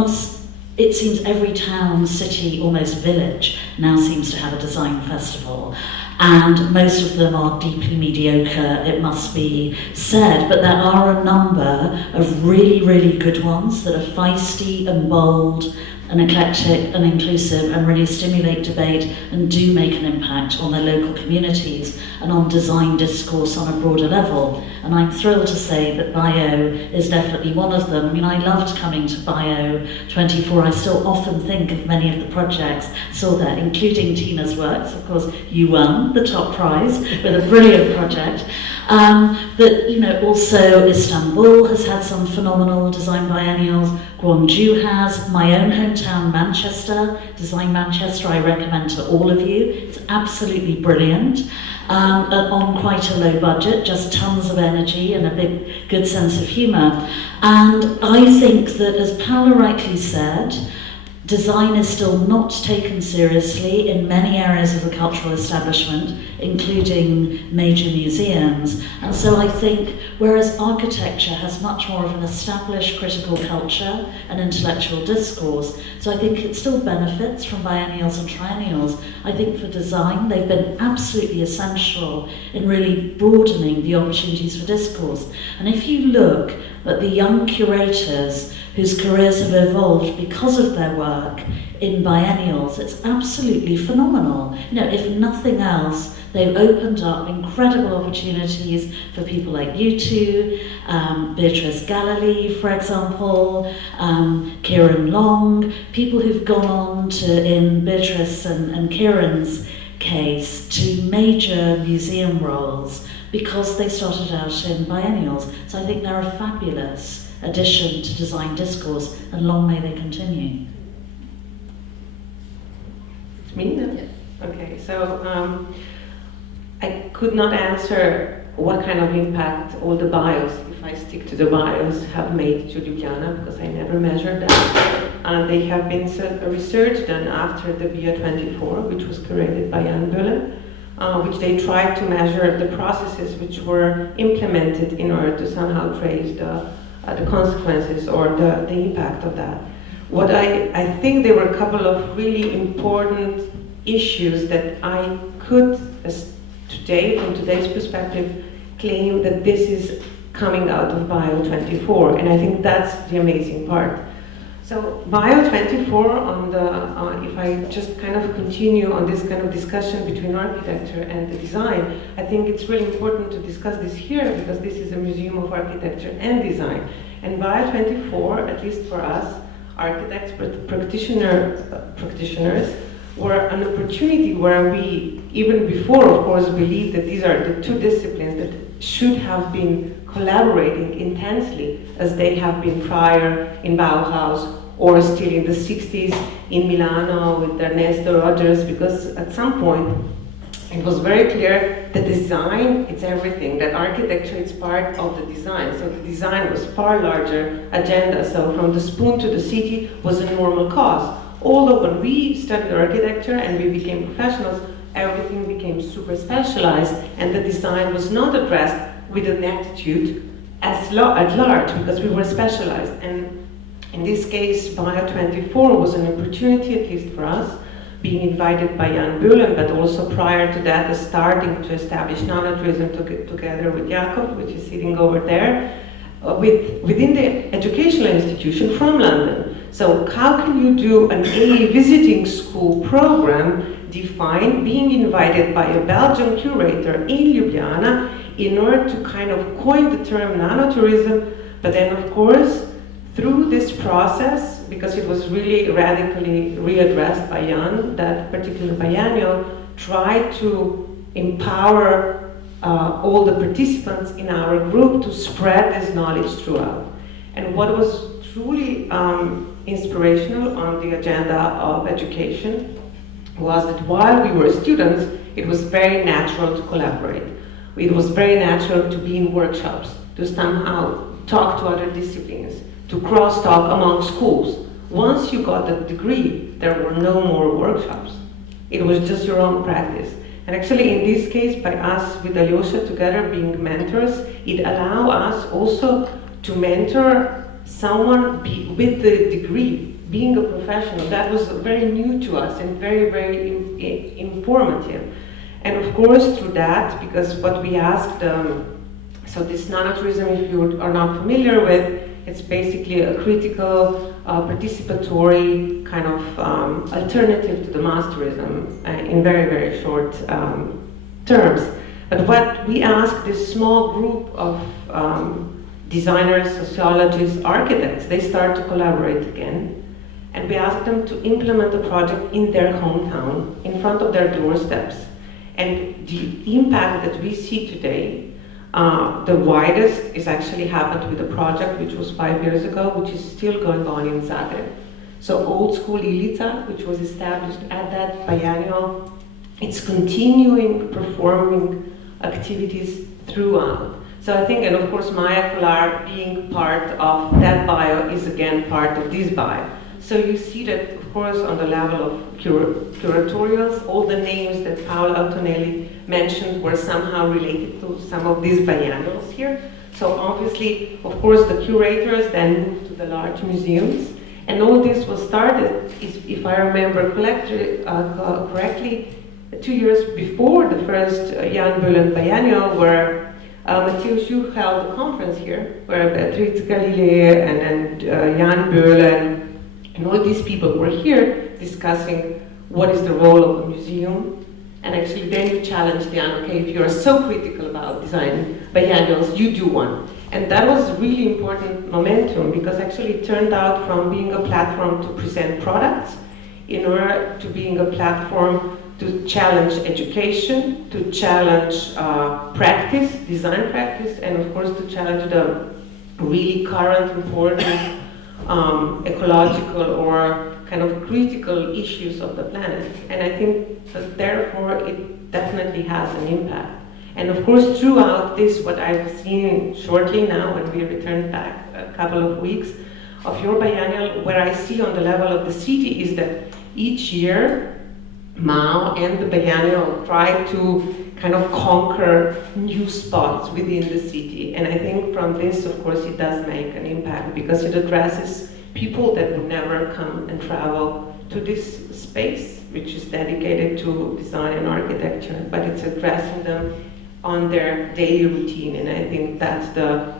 it seems every town, city, almost village now seems to have a design festival. And most of them are deeply mediocre, it must be said, but there are a number of really, really good ones that are feisty and bold and eclectic and inclusive and really stimulate debate and do make an impact on their local communities and on design discourse on a broader level. And I'm thrilled to say that Bio is definitely one of them. I mean, I loved coming to Bio 24. I still often think of many of the projects I saw there, including Tina's works. Of course, you won the top prize with a brilliant project. But, you know, also Istanbul has had some phenomenal design biennials. Gwangju has, my own hometown Manchester, Design Manchester, I recommend to all of you. It's absolutely brilliant. On quite a low budget, just tons of energy and a good sense of humour. And I think that, as Paola rightly said, design is still not taken seriously in many areas of the cultural establishment, including major museums. And so I think, whereas architecture has much more of an established critical culture and intellectual discourse, so I think it still benefits from biennials and triennials. I think for design, they've been absolutely essential in really broadening the opportunities for discourse. And if you look at the young curators whose careers have evolved because of their work in biennials, it's absolutely phenomenal. You know, if nothing else, they've opened up incredible opportunities for people like you two, Beatrice Galilee, for example, Kieran Long, people who've gone on to, in Beatrice and Kieran's case, to major museum roles because they started out in biennials. So I think they're a fabulous addition to design discourse, and long may they continue. It's me now? Yes. Okay, so I could not answer what kind of impact all the bios, if I stick to the bios, have made to Ljubljana, because I never measured that. And they have been researched done after the BIA 24, which was created by Jan Böhlen, which they tried to measure the processes which were implemented in order to somehow trace the consequences or the impact of that. What I think there were a couple of really important issues that I could, today, from today's perspective, claim that this is coming out of Bio 24, and I think that's the amazing part. So Bio 24, if I just kind of continue on this kind of discussion between architecture and the design, I think it's really important to discuss this here because this is a museum of architecture and design. And Bio 24, at least for us, architects, practitioners, were an opportunity where we, even before, of course, believed that these are the two disciplines that should have been collaborating intensely as they have been prior in Bauhaus or still in the 60s in Milano with Ernesto Rogers, because at some point it was very clear that design, it's everything, that architecture is part of the design. So the design was far larger agenda. So from the spoon to the city was a normal cause. Although when we studied architecture and we became professionals, everything became super specialized and the design was not addressed with an attitude at large because we were specialized. And in this case, Bio 24 was an opportunity, at least for us, being invited by Jan Böhlen, but also prior to that, starting to establish nanotourism together with Ackoff, which is sitting over there, within the educational institution from London. So how can you do an A visiting school program defined, being invited by a Belgian curator in Ljubljana in order to kind of coin the term nanotourism, but then of course, through this process, because it was really radically readdressed by Jan, that particular biennial tried to empower all the participants in our group to spread this knowledge throughout. And what was truly inspirational on the agenda of education was that while we were students, it was very natural to collaborate. It was very natural to be in workshops, to somehow talk to other disciplines, to cross-talk among schools. once you got the degree, there were no more workshops. It was just your own practice. And actually, in this case, by us with Alyosha together being mentors, it allowed us also to mentor someone with the degree, being a professional. That was very new to us and very, very informative. And of course, through that, because what we asked, so this nanotourism, if you are not familiar with, it's basically a critical, participatory kind of alternative to the mass tourism in very, very short terms. But what we asked this small group of designers, sociologists, architects, they start to collaborate again. And we asked them to implement the project in their hometown, in front of their doorsteps. And the impact that we see today, the widest is actually happened with a project which was 5 years ago, which is still going on in Zagreb. So old school Ilica, which was established at that biennial, it's continuing performing activities throughout. So I think, and of course Maya Kolar being part of that bio is again part of this bio. So you see that, of course, on the level of curatorials, all the names that Paola Antonelli mentioned were somehow related to some of these biennials here. So obviously, of course, the curators then moved to the large museums. And all this was started, if I remember correctly, 2 years before the first Jan Böhlen biennial, where Matthias Schuch held a conference here, where Beatrice Galilei and Jan Böhlen and all these people were here discussing what is the role of a museum. And actually then you challenged Jan, okay, if you are so critical about design biennials, you do one. And that was really important momentum, because actually it turned out from being a platform to present products in order to being a platform to challenge education, to challenge practice, design practice, and of course to challenge the really current important ecological or kind of critical issues of the planet. And I think that therefore it definitely has an impact. And of course throughout this, what I've seen shortly now when we return back a couple of weeks of your biennial, what I see on the level of the city is that each year Mao and the biennial try to kind of conquer new spots within the city. And I think from this, of course, it does make an impact, because it addresses people that would never come and travel to this space, which is dedicated to design and architecture, but it's addressing them on their daily routine. And I think that's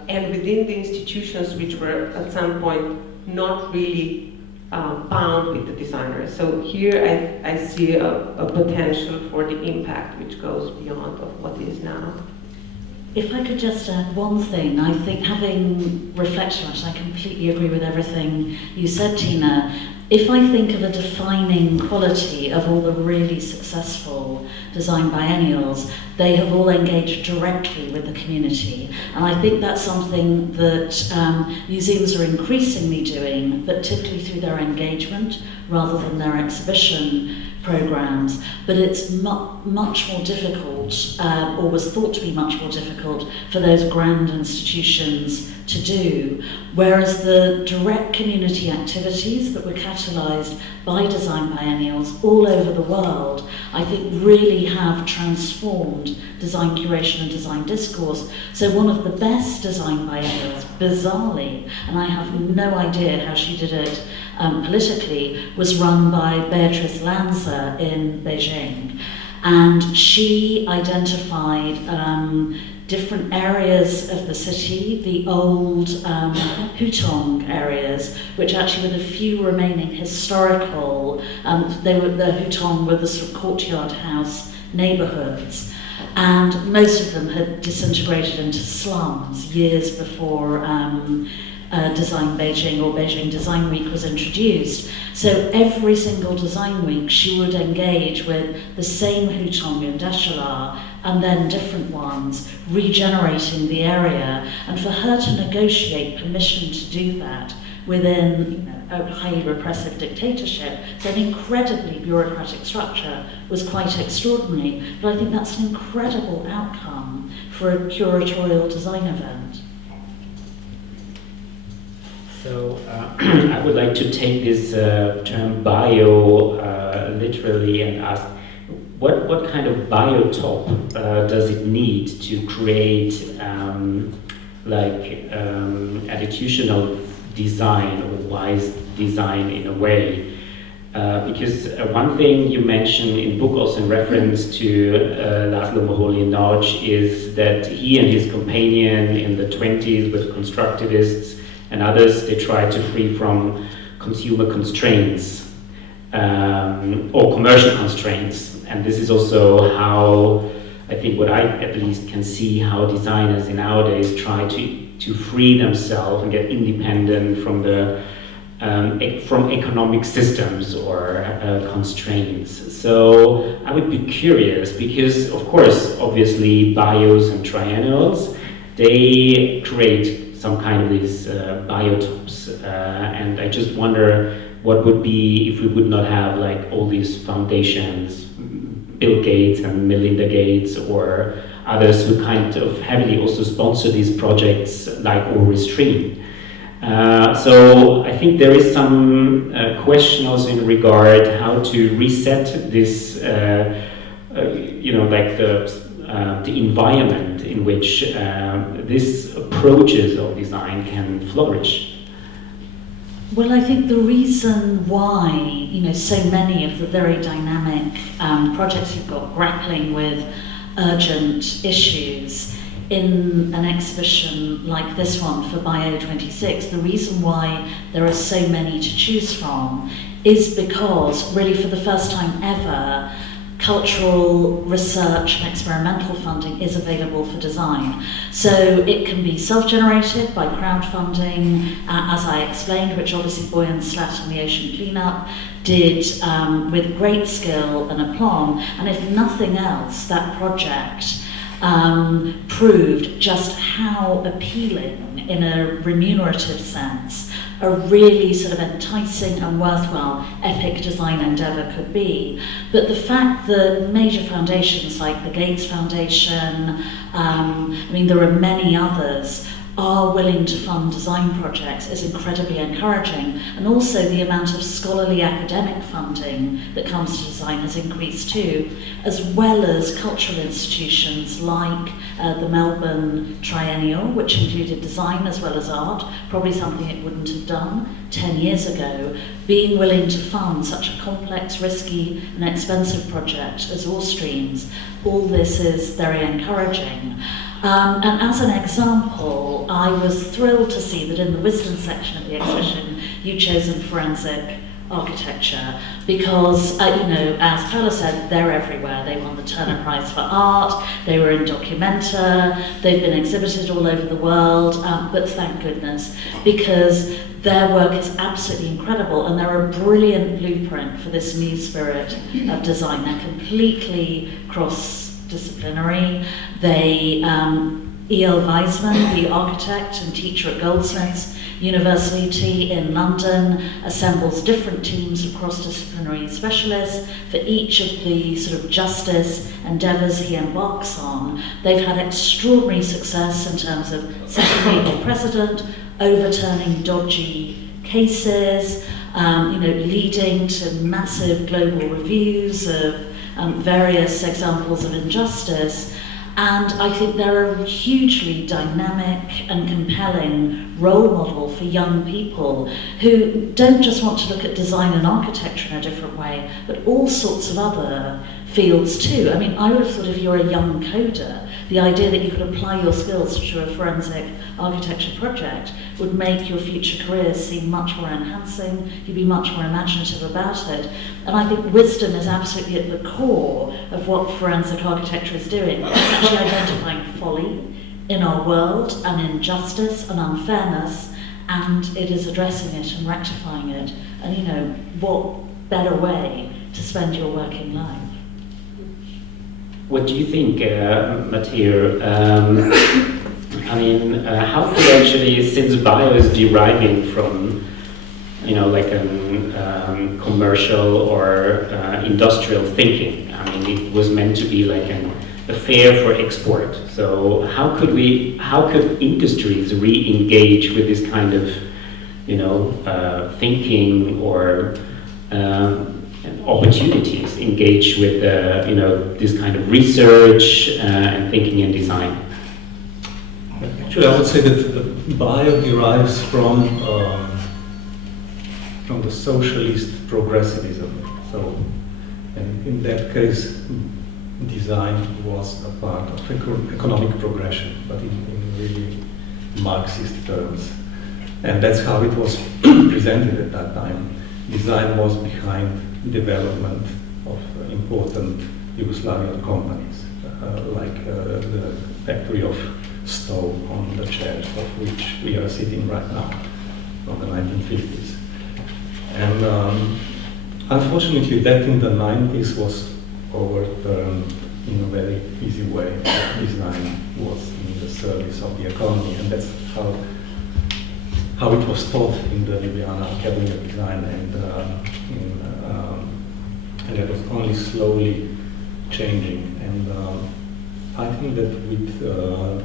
and within the institutions which were at some point not really bound with the designers. So here I see a potential for the impact which goes beyond of what is now. If I could just add one thing, I think having reflected on it, I completely agree with everything you said, Tina. If I think of a defining quality of all the really successful design biennials, they have all engaged directly with the community. And I think that's something that museums are increasingly doing, but typically through their engagement rather than their exhibition programs. But it's much more difficult, or was thought to be much more difficult, for those grand institutions to do, whereas the direct community activities that were catalysed by design biennials all over the world, I think really have transformed design curation and design discourse. So one of the best design biennials, bizarrely, and I have no idea how she did it politically, was run by Beatrice Lanza in Beijing. And she identified different areas of the city, the old Hutong areas, which actually with a few remaining historical, the Hutong were the sort of courtyard house neighbourhoods, and most of them had disintegrated into slums years before Design Beijing or Beijing Design Week was introduced. So every single design week she would engage with the same Hutong in Deshala and then different ones, regenerating the area. And for her to negotiate permission to do that within a highly repressive dictatorship, so an incredibly bureaucratic structure, was quite extraordinary. But I think that's an incredible outcome for a curatorial design event. So I would like to take this term bio literally and ask, what kind of biotope does it need to create attitudinal design or wise design in a way? Because one thing you mentioned in book, also in reference to Laszlo Moholy-Nagy, is that he and his companion in the 20s with constructivists and others, they tried to free from consumer constraints or commercial constraints. And this is also how, I think what I at least can see, how designers in nowadays try to free themselves and get independent from the from economic systems or constraints. So I would be curious, because of course, obviously, bios and triennials, they create some kind of these biotopes, and I just wonder what would be if we would not have like all these foundations, Bill Gates and Melinda Gates or others who kind of heavily also sponsor these projects like Ori Stream. So I think there is some question also in regard how to reset this, like the environment in which these approaches of design can flourish. Well, I think the reason why, so many of the very dynamic projects you've got grappling with urgent issues in an exhibition like this one for Bio 26, the reason why there are so many to choose from is because, really for the first time ever, cultural research and experimental funding is available for design. So it can be self-generated by crowdfunding, as I explained, which obviously Boy and Slat and the Ocean Cleanup did with great skill and aplomb. And if nothing else, that project proved just how appealing, in a remunerative sense, a really sort of enticing and worthwhile epic design endeavour could be. But the fact that major foundations like the Gates Foundation, there are many others, are willing to fund design projects is incredibly encouraging. And also the amount of scholarly academic funding that comes to design has increased too, as well as cultural institutions like the Melbourne Triennial, which included design as well as art, probably something it wouldn't have done 10 years ago, being willing to fund such a complex, risky and expensive project as Ore Streams. All this is very encouraging. And as an example, I was thrilled to see that in the wisdom section of the exhibition, you'd chosen forensic architecture because, as Paula said, they're everywhere. They won the Turner Prize for Art, they were in Documenta, they've been exhibited all over the world, but thank goodness, because their work is absolutely incredible and they're a brilliant blueprint for this new spirit of design. They're completely cross-disciplinary. They, E.L. Weisman, the architect and teacher at Goldsmiths University in London, assembles different teams of cross-disciplinary specialists for each of the sort of justice endeavours he embarks on. They've had extraordinary success in terms of setting legal precedent, overturning dodgy cases, leading to massive global reviews of various examples of injustice. And I think they're a hugely dynamic and compelling role model for young people who don't just want to look at design and architecture in a different way, but all sorts of other fields too. I mean, I would have thought if you're a young coder, the idea that you could apply your skills to a forensic architecture project would make your future careers seem much more enhancing, you'd be much more imaginative about it. And I think wisdom is absolutely at the core of what forensic architecture is doing. It's actually identifying folly in our world and injustice and unfairness, and it is addressing it and rectifying it. And what better way to spend your working life? What do you think, Matteo? How could actually, since bio is deriving from, like a commercial or industrial thinking. It was meant to be like a fair for export. So how could industries re-engage with this kind of thinking or opportunities engage with this kind of research and thinking and design? Actually, I would say that the bio derives from the socialist progressivism. So, and in that case, design was a part of economic progression, but in really Marxist terms. And that's how it was presented at that time. Design was behind development of important Yugoslavian companies, like the factory of stove on the chairs of which we are sitting right now, from the 1950s. And unfortunately, that in the 90s was overturned in a very easy way. Design was in the service of the economy, and that's how it was taught in the Ljubljana Academy of Design, and that was only slowly changing. And I think that with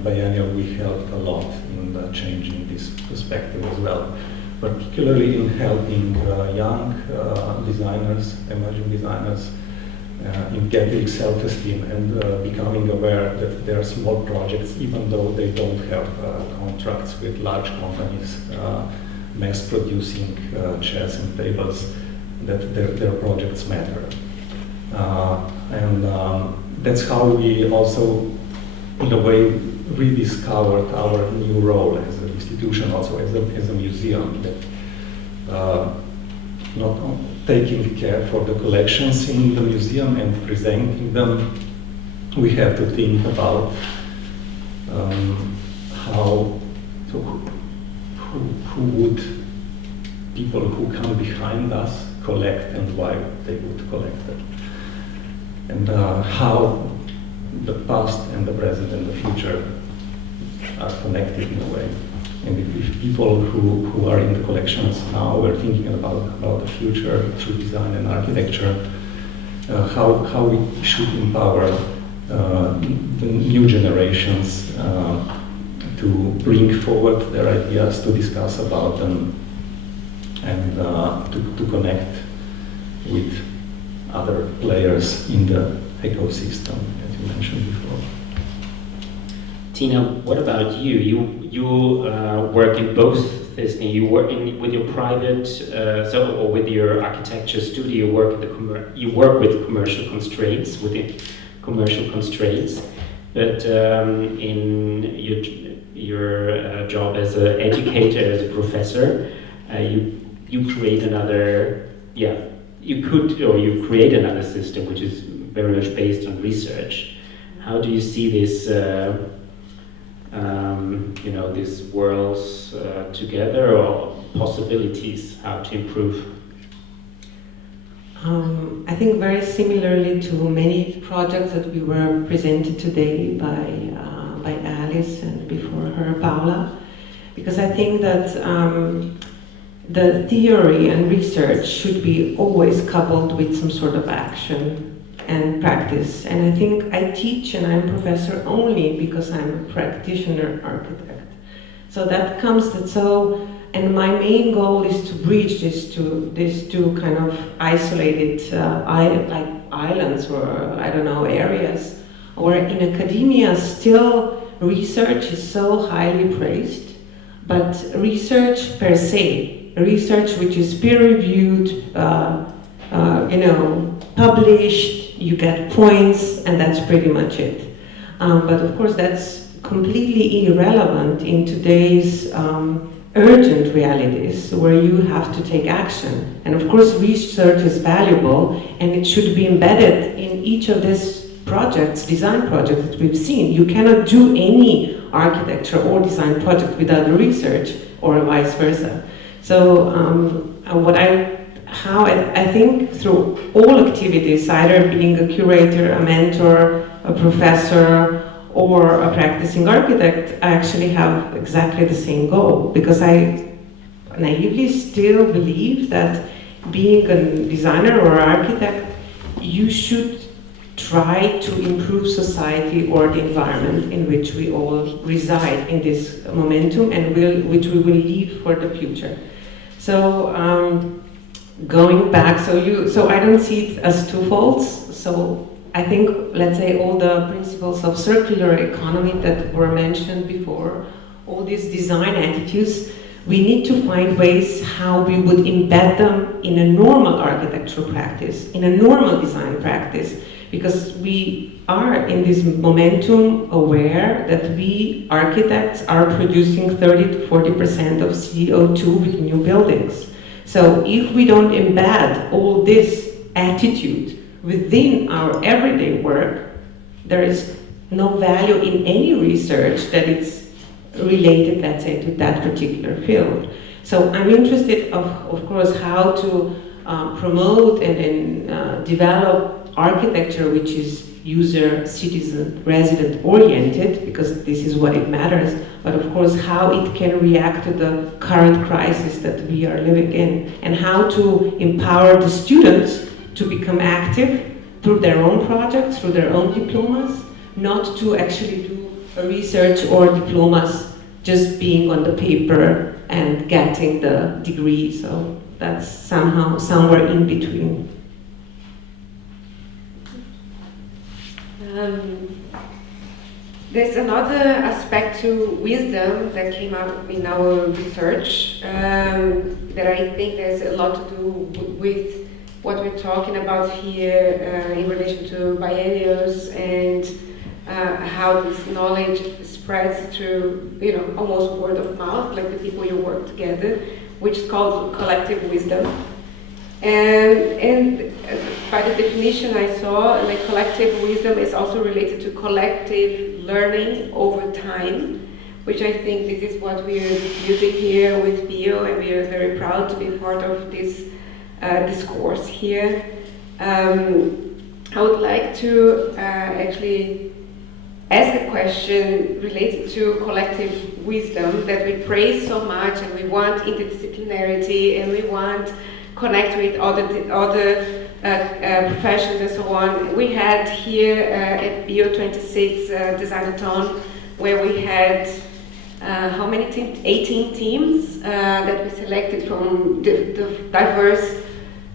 biennial we helped a lot in changing this perspective as well, particularly in helping young designers, emerging designers, in getting self-esteem and becoming aware that there are small projects, even though they don't have contracts with large companies mass producing chairs and tables, that their projects matter. And that's how we also, in a way, rediscovered our new role as an institution, also as a museum, that not taking care for the collections in the museum and presenting them, we have to think about who would people who come behind us collect and why they would collect it, and how the past and the present and the future are connected in a way. And if people who are in the collections now are thinking about the future through design and architecture, how we should empower the new generations to bring forward their ideas, to discuss about them, and to connect with other players in the ecosystem, as you mentioned before. Tina, what about you? You work in both this thing. You work with your private, or with your architecture studio. You work with commercial constraints, But in your job as an educator, as a professor, you create another. You create another system which is very much based on research. How do you see this? These worlds together, or possibilities how to improve? I think very similarly to many projects that we were presented today by Alice and before her Paula, because I think that the theory and research should be always coupled with some sort of action and practice. And I think I teach and I'm a professor only because I'm a practitioner architect. So that comes and my main goal is to bridge these two kind of isolated islands or areas where in academia still research is so highly praised, but research per se, research which is peer-reviewed, published, you get points, and that's pretty much it. But of course, that's completely irrelevant in today's urgent realities where you have to take action. And of course, research is valuable, and it should be embedded in each of these projects, design projects that we've seen. You cannot do any architecture or design project without research, or vice versa. So I think through all activities, either being a curator, a mentor, a professor, or a practicing architect, I actually have exactly the same goal, because I naively still believe that being a designer or architect, you should try to improve society or the environment in which we all reside in this momentum and which we will leave for the future. So going back, so I don't see it as two faults. So I think, let's say, all the principles of circular economy that were mentioned before, all these design attitudes, we need to find ways how we would embed them in a normal architectural practice, in a normal design practice, because we are in this momentum aware that we architects are producing 30 to 40% of CO2 with new buildings. So if we don't embed all this attitude within our everyday work, there is no value in any research that it's related, let's say, to that particular field. So I'm interested, of course, how to promote and develop architecture which is user, citizen, resident oriented, because this is what it matters, but of course how it can react to the current crisis that we are living in, and how to empower the students to become active through their own projects, through their own diplomas, not to actually do a research or diplomas just being on the paper and getting the degree. So that's somehow somewhere in between. There's another aspect to wisdom that came out in our research that I think there's a lot to do with what we're talking about here in relation to biennials and how this knowledge spreads through, almost word of mouth, like the people you work together, which is called collective wisdom. And by the definition I saw, like collective wisdom is also related to collective learning over time, which I think this is what we are using here with Bio, and we are very proud to be part of this discourse here. I would like to actually ask a question related to collective wisdom that we praise so much, and we want interdisciplinarity, and we want connect with other professions and so on. We had here at Bio 26 Designathon, where we had how many teams? 18 teams that we selected from the diverse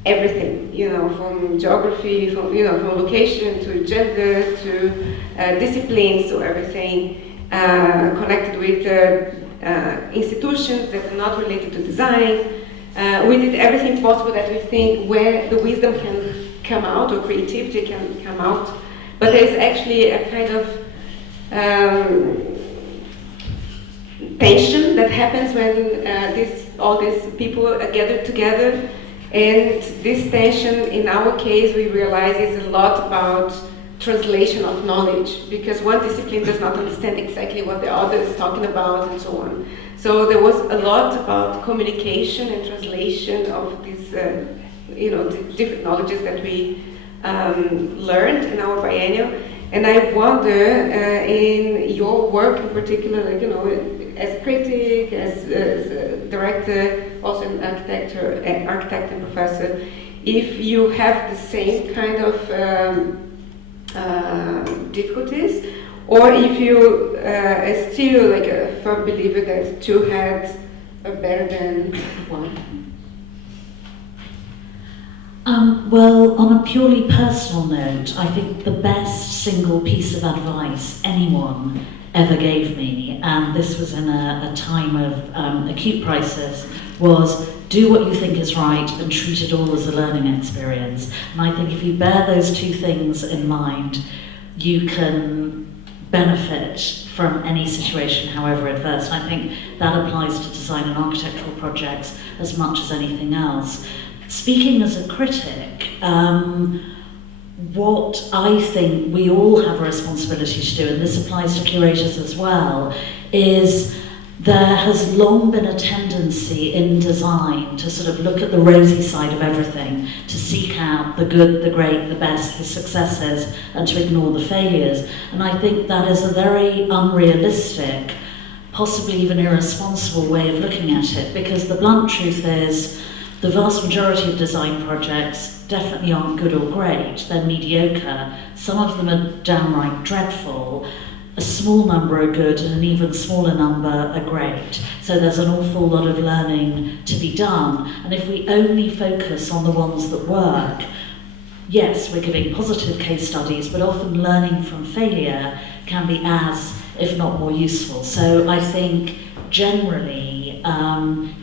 everything, from geography, from location to gender to disciplines to everything, connected with institutions that are not related to design. We did everything possible that we think where the wisdom can come out or creativity can come out, but there's actually a kind of tension that happens when all these people are gathered together. And this tension, in our case, we realize is a lot about translation of knowledge, because one discipline does not understand exactly what the other is talking about and so on. So there was a lot about communication and translation of these, different knowledges that we learned in our biennial. And I wonder, in your work in particular, as a critic, as a director, also an architect and professor, if you have the same kind of difficulties, or if you are still like a firm believer that two heads are better than one. Well, on a purely personal note, I think the best single piece of advice anyone ever gave me, and this was in a time of acute crisis, was do what you think is right and treat it all as a learning experience. And I think if you bear those two things in mind, you can benefit from any situation, however adverse. And I think that applies to design and architectural projects as much as anything else. Speaking as a critic, what I think we all have a responsibility to do, and this applies to curators as well, is there has long been a tendency in design to sort of look at the rosy side of everything, to seek out the good, the great, the best, the successes, and to ignore the failures. And I think that is a very unrealistic, possibly even irresponsible way of looking at it, because the blunt truth is the vast majority of design projects definitely aren't good or great, they're mediocre. Some of them are downright dreadful. a small number are good and an even smaller number are great. So there's an awful lot of learning to be done. And if we only focus on the ones that work, yes, we're giving positive case studies, but often learning from failure can be as, if not more useful. So I think generally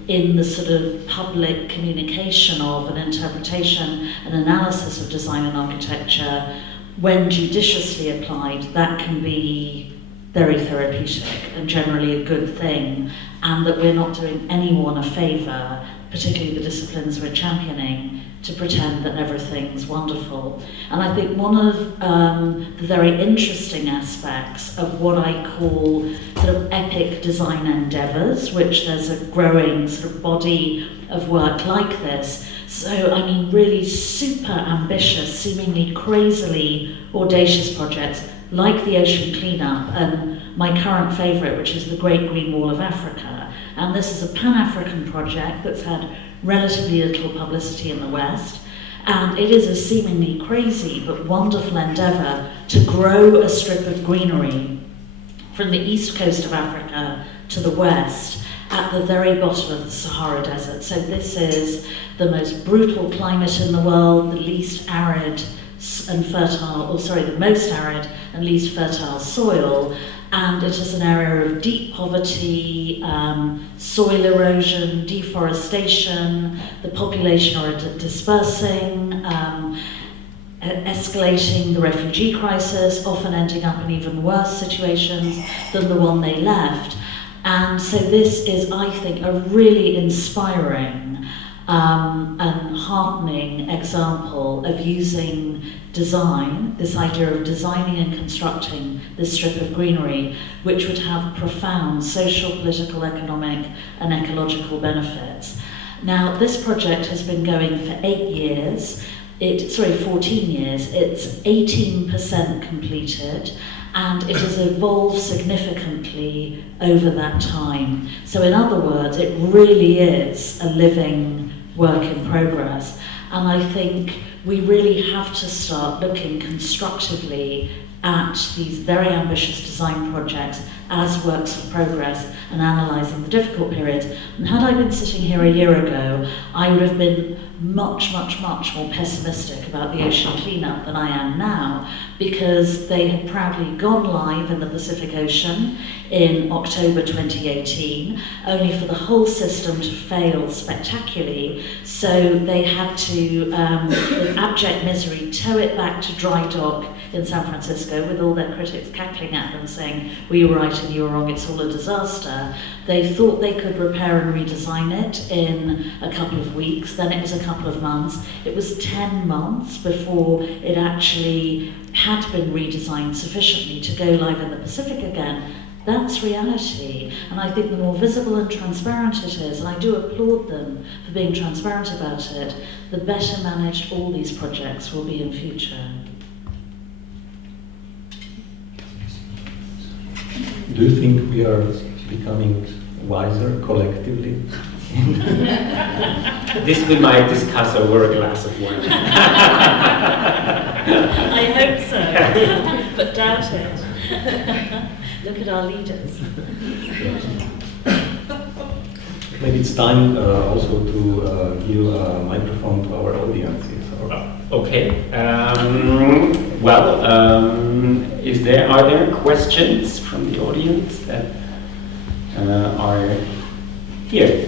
in the sort of public communication of an interpretation and analysis of design and architecture, when judiciously applied, that can be very therapeutic and generally a good thing, and that we're not doing anyone a favour, particularly the disciplines we're championing, to pretend that everything's wonderful. And I think one of the very interesting aspects of what I call sort of epic design endeavours, which there's a growing sort of body of work like this. So, I mean, really super ambitious, seemingly crazily audacious projects like the ocean cleanup and my current favourite, which is the Great Green Wall of Africa. And this is a Pan-African project that's had relatively little publicity in the West. And it is a seemingly crazy but wonderful endeavour to grow a strip of greenery from the east coast of Africa to the west at the very bottom of the Sahara Desert. So this is the most brutal climate in the world, the least arid and fertile, the most arid and least fertile soil, and it is an area of deep poverty, soil erosion, deforestation, the population are dispersing, escalating the refugee crisis, often ending up in even worse situations than the one they left. And so this is, I think, a really inspiring and heartening example of using design, this idea of designing and constructing this strip of greenery, which would have profound social, political, economic and ecological benefits. Now, this project has been going for 14 years. It's 18% completed, and it has evolved significantly over that time. So in other words, it really is a living work in progress. And I think we really have to start looking constructively at these very ambitious design projects as works of progress and analysing the difficult periods. And had I been sitting here a year ago, I would have been much, much, much more pessimistic about the ocean cleanup than I am now, because they had proudly gone live in the Pacific Ocean in October 2018, only for the whole system to fail spectacularly. So they had to, with abject misery, tow it back to dry dock in San Francisco, with all their critics cackling at them saying, we were right and you were wrong, it's all a disaster. They thought they could repair and redesign it in a couple of weeks, then it was a couple of months. It was 10 months before it actually had been redesigned sufficiently to go live in the Pacific again. That's reality. And I think the more visible and transparent it is, and I do applaud them for being transparent about it, the better managed all these projects will be in future. Do you think we are becoming wiser collectively? This we might discuss over a glass of wine. I hope so, but doubt it. Look at our leaders. Maybe it's time also to give a microphone to our audiences. Okay. Are there questions from the audience that are here?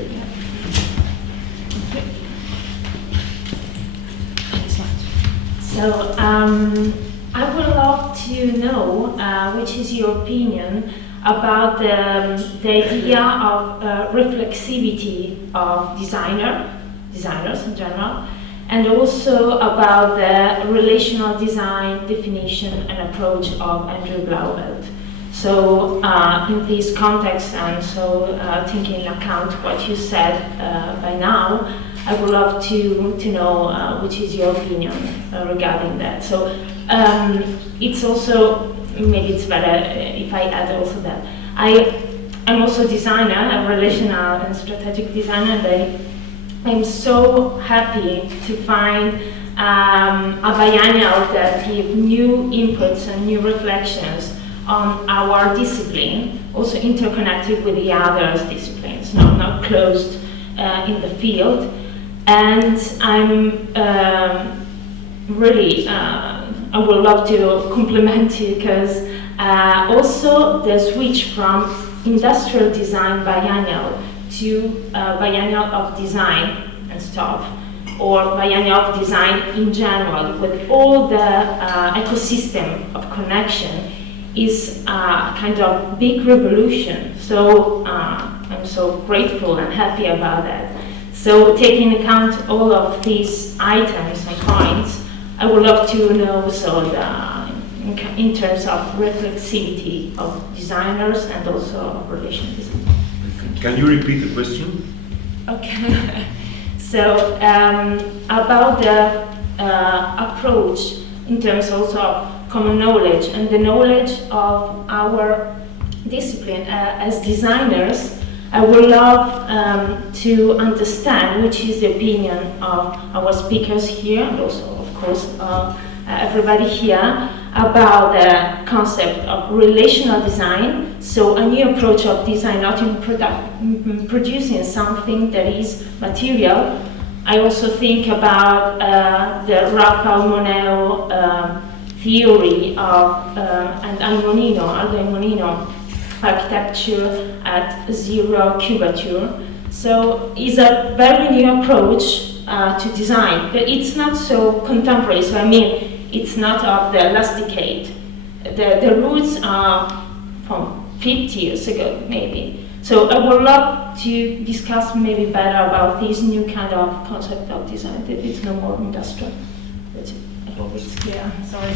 So I would love to know which is your opinion about the idea of reflexivity of designers in general, and also about the relational design definition and approach of Andrew Blauvelt. So in this context, and so taking into account what you said by now, I would love to know which is your opinion regarding that. So it's also, maybe it's better if I add also that. I'm also a designer, a relational and strategic designer, and I'm so happy to find a biennial that give new inputs and new reflections on our discipline, also interconnected with the other disciplines, not closed in the field. And I'm really, I would love to compliment you, because also the switch from industrial design biennial to biennial of design and stuff, or biennial of design in general, with all the ecosystem of connection, is a kind of big revolution. So I'm so grateful and happy about that. So taking account all of these items and points, I would love to know so in terms of reflexivity of designers and also of relational design. Can you repeat the question? Okay. So about the approach in terms also of common knowledge and the knowledge of our discipline as designers, I would love to understand which is the opinion of our speakers here, and also, of course, everybody here, about the concept of relational design. So a new approach of design, not in producing something that is material. I also think about the Raphael Moneo theory of and Aldo Imonino architecture at zero cubature. So it's a very new approach to design, but it's not so contemporary. So I mean, it's not of the last decade. The roots are from 50 years ago, maybe. So I would love to discuss maybe better about this new kind of concept of design, that it's no more industrial. I hope it's clear, sorry.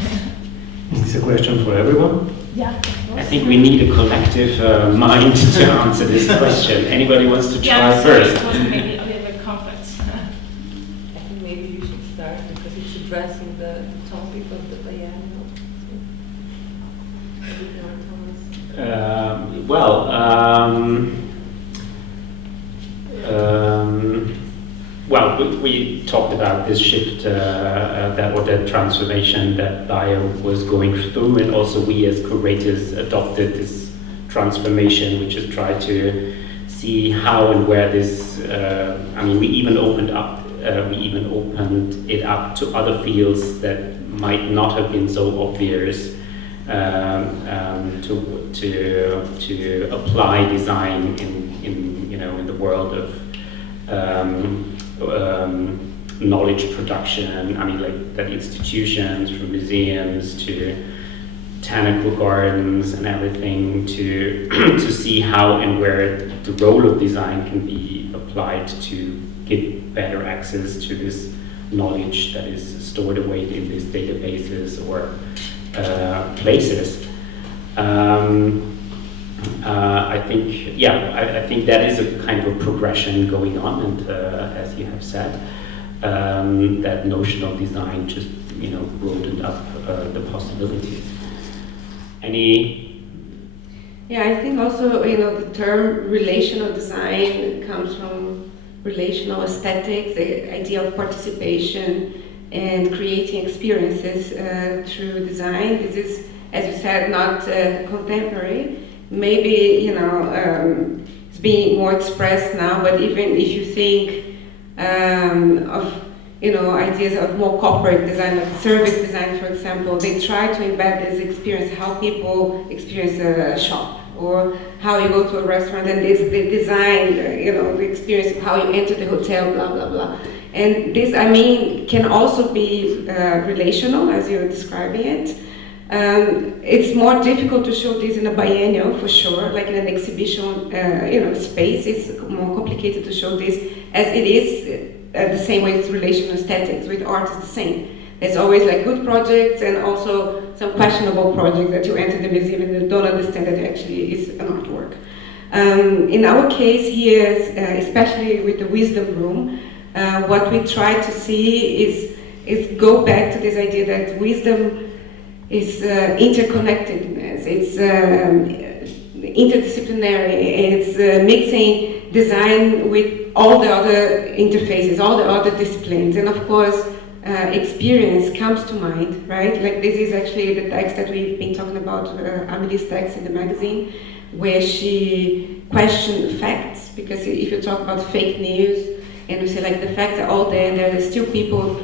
Is this a question for everyone? Yeah. I think we need a collective mind to answer this question. Anybody wants to try first? It was maybe a little bit complex. I think maybe you should start, because it's addressing the topic of the biennial. Well, we talked about this shift, or that transformation that bio was going through, and also we as curators adopted this transformation, which is try to see how and where this. We even opened it up to other fields that might not have been so obvious. To apply design in the world of knowledge production. Like that institutions, from museums to botanical gardens and everything, to see how and where the role of design can be applied to give better access to this knowledge that is stored away in these databases or places. I think that is a kind of a progression going on, and as you have said, that notion of design just broadened up the possibilities. Yeah, I think also the term relational design comes from relational aesthetics, the idea of participation and creating experiences through design. This is, as you said, not contemporary. Maybe it's being more expressed now. But even if you think of ideas of more corporate design, like service design, for example, they try to embed this experience, how people experience a shop, or how you go to a restaurant, and they design the experience of how you enter the hotel, blah blah blah. And this, can also be relational, as you're describing it. It's more difficult to show this in a biennial, for sure, like in an exhibition space. It's more complicated to show this, as it is the same way with relational aesthetics. With art, it's the same. There's always like good projects and also some questionable projects that you enter the museum and you don't understand that it actually is an artwork. In our case here, especially with the wisdom room, what we try to see is go back to this idea that wisdom is interconnectedness, it's interdisciplinary, it's mixing design with all the other interfaces, all the other disciplines. And of course, experience comes to mind, right? Like this is actually the text that we've been talking about, Amelie's text in the magazine, where she questioned facts, because if you talk about fake news and we say like the facts are all there and there are still people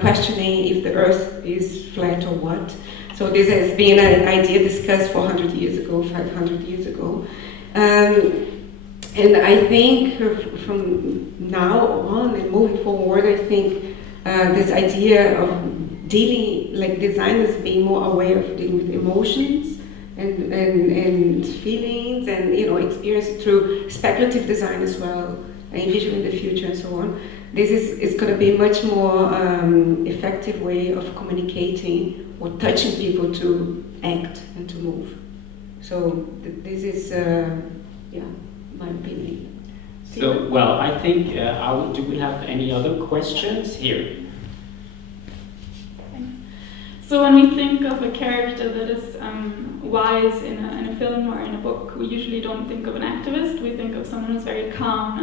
questioning if the earth is flat or what. So this has been an idea discussed 400 years ago, 500 years ago. And I think from now on and moving forward, I think this idea of dealing, like designers being more aware of dealing with emotions and feelings and experience through speculative design as well, envisioning the future and so on. This is going to be a much more effective way of communicating or touching people to act and to move. So this is, my opinion. So, well, I think, do we have any other questions here? Thanks. So when we think of a character that is wise in a film or in a book, we usually don't think of an activist. We think of someone who's very calm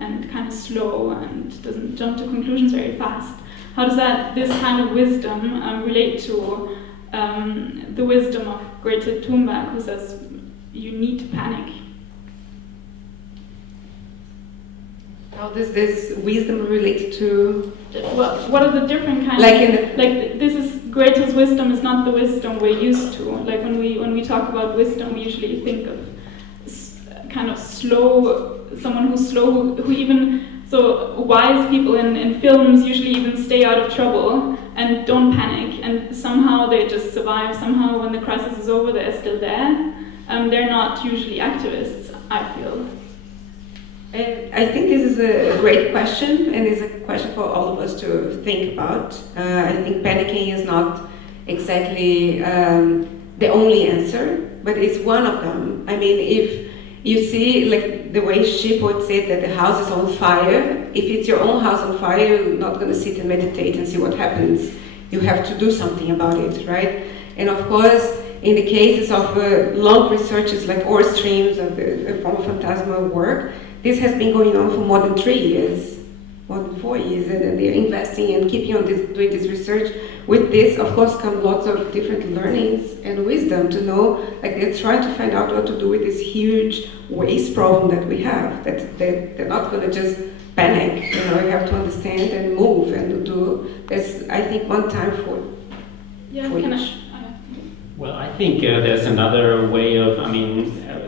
and kind of slow and doesn't jump to conclusions very fast. How does this kind of wisdom relate to the wisdom of Greta Thunberg, who says you need to panic? How does this wisdom relate to? Well, what are the different kinds? This is Greta's wisdom is not the wisdom we're used to. Like when we talk about wisdom, we usually think of kind of slow, someone who's slow, who even so wise people in films usually even stay out of trouble and don't panic, and somehow they just survive. Somehow, when the crisis is over, they're still there. They're not usually activists, I feel. And I think this is a great question, and is a question for all of us to think about. I think panicking is not exactly the only answer, but it's one of them. I mean, if you see, like the way she puts it, that the house is on fire, if it's your own house on fire, you're not going to sit and meditate and see what happens. You have to do something about it, right? And of course, in the cases of long researches like ore streams of the form of phantasmal work, this has been going on for more than 3 years, more than 4 years, and they're investing and keeping on doing this research. With this, of course, come lots of different learnings and wisdom to know, like they're trying to find out what to do with this huge waste problem that we have, that they're not going to just panic, you have to understand and move and do. There's, I think, one time for each. Well, I think there's another way of,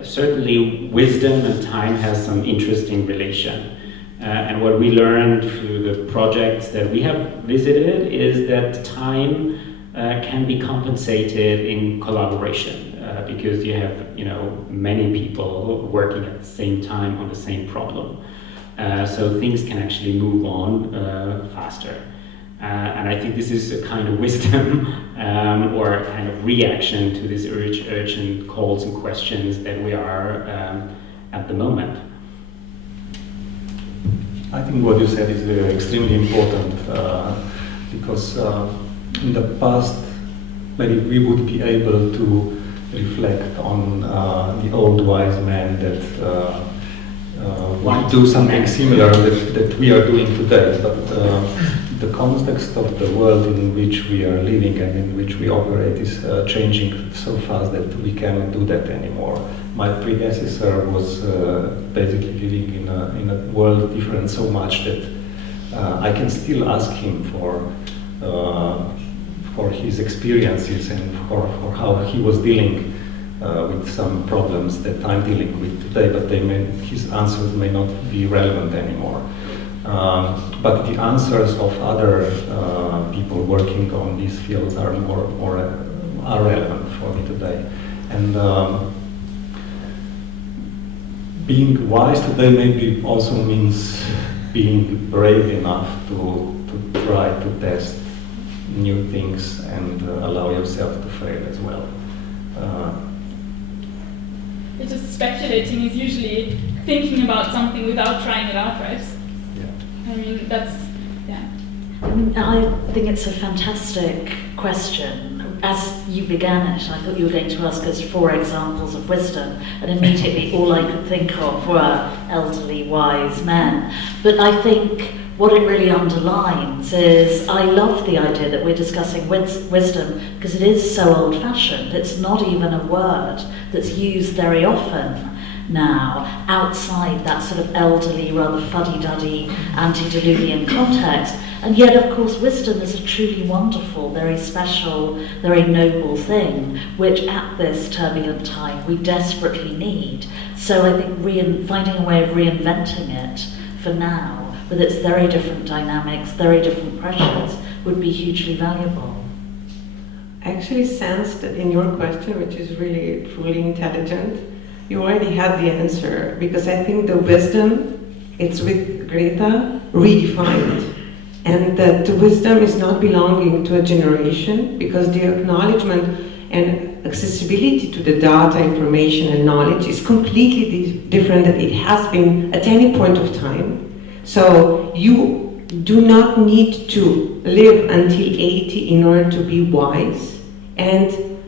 certainly wisdom and time has some interesting relation. And what we learned through the projects that we have visited is that time can be compensated in collaboration because you have, many people working at the same time on the same problem. So things can actually move on faster. And I think this is a kind of wisdom or a kind of reaction to these urgent calls and questions that we are at the moment. I think what you said is extremely important because in the past maybe we would be able to reflect on the old wise man that would do something similar that we are doing today. But the context of the world in which we are living and in which we operate is changing so fast that we cannot do that anymore. My predecessor was basically living in a world different so much that I can still ask him for his experiences and for how he was dealing with some problems that I'm dealing with today, but his answers may not be relevant anymore. But the answers of other people working on these fields are are relevant for me today. And being wise today maybe also means being brave enough to try to test new things and allow yourself to fail as well. It's just speculating is usually thinking about something without trying it out, right? I mean, that's, yeah. I think it's a fantastic question. As you began it, I thought you were going to ask us 4 examples of wisdom, and immediately all I could think of were elderly, wise men. But I think what it really underlines is, I love the idea that we're discussing wisdom because it is so old-fashioned. It's not even a word that's used very often now, outside that sort of elderly, rather fuddy-duddy, antediluvian context. And yet, of course, wisdom is a truly wonderful, very special, very noble thing, which at this turbulent time we desperately need. So I think finding a way of reinventing it for now, with its very different dynamics, very different pressures, would be hugely valuable. I actually sensed that in your question, which is really truly intelligent, you already had the answer, because I think the wisdom, it's with Greta, redefined. And that the wisdom is not belonging to a generation, because the acknowledgement and accessibility to the data, information and knowledge is completely different than it has been at any point of time. So you do not need to live until 80 in order to be wise and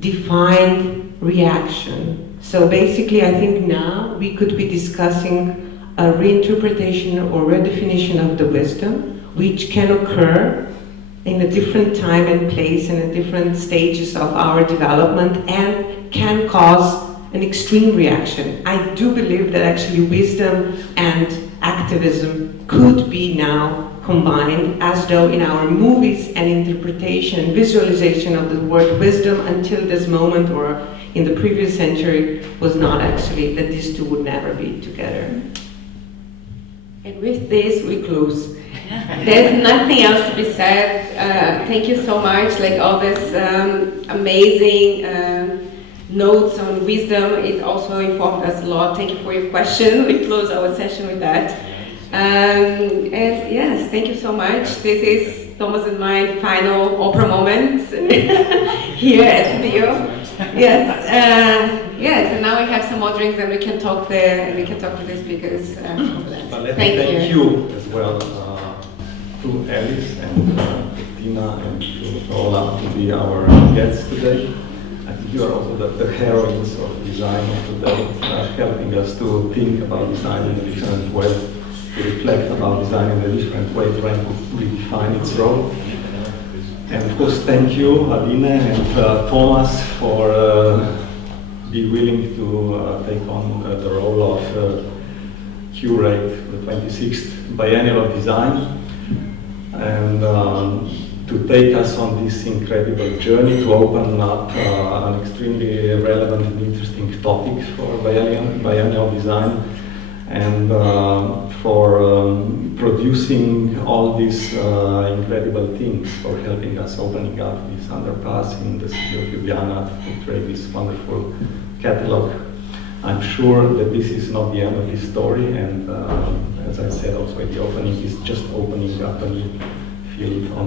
define reaction. So basically, I think now we could be discussing a reinterpretation or redefinition of the wisdom, which can occur in a different time and place and at different stages of our development and can cause an extreme reaction. I do believe that actually wisdom and activism could be now combined, as though in our movies and interpretation, visualization of the word wisdom until this moment or in the previous century was not actually, that these two would never be together. And with this, we close. There's nothing else to be said. Thank you so much, like all this amazing notes on wisdom. It also informed us a lot. Thank you for your question. We close our session with that. And yes, thank you so much. This is Thomas and my final opera moment here at Bio. Yes, and now we have some more drinks and we can talk there and we can talk to the speakers. Thank you as well to Alice and Tina and to Ola to be our guests today. I think you are also the heroines of design of today, helping us to think about design in a different way, to reflect about design in a different way, trying to redefine its role. And of course, thank you, Aline and Thomas, for being willing to take on the role of curate the 26th Biennial of Design, and to take us on this incredible journey to open up an extremely relevant and interesting topic for Biennial Design, and for producing all these incredible things, for helping us opening up this underpass in the city of Ljubljana to create this wonderful catalog. I'm sure that this is not the end of this story, and as I said also at the opening, is just opening up a new field on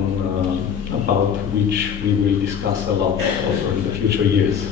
about which we will discuss a lot also in the future years.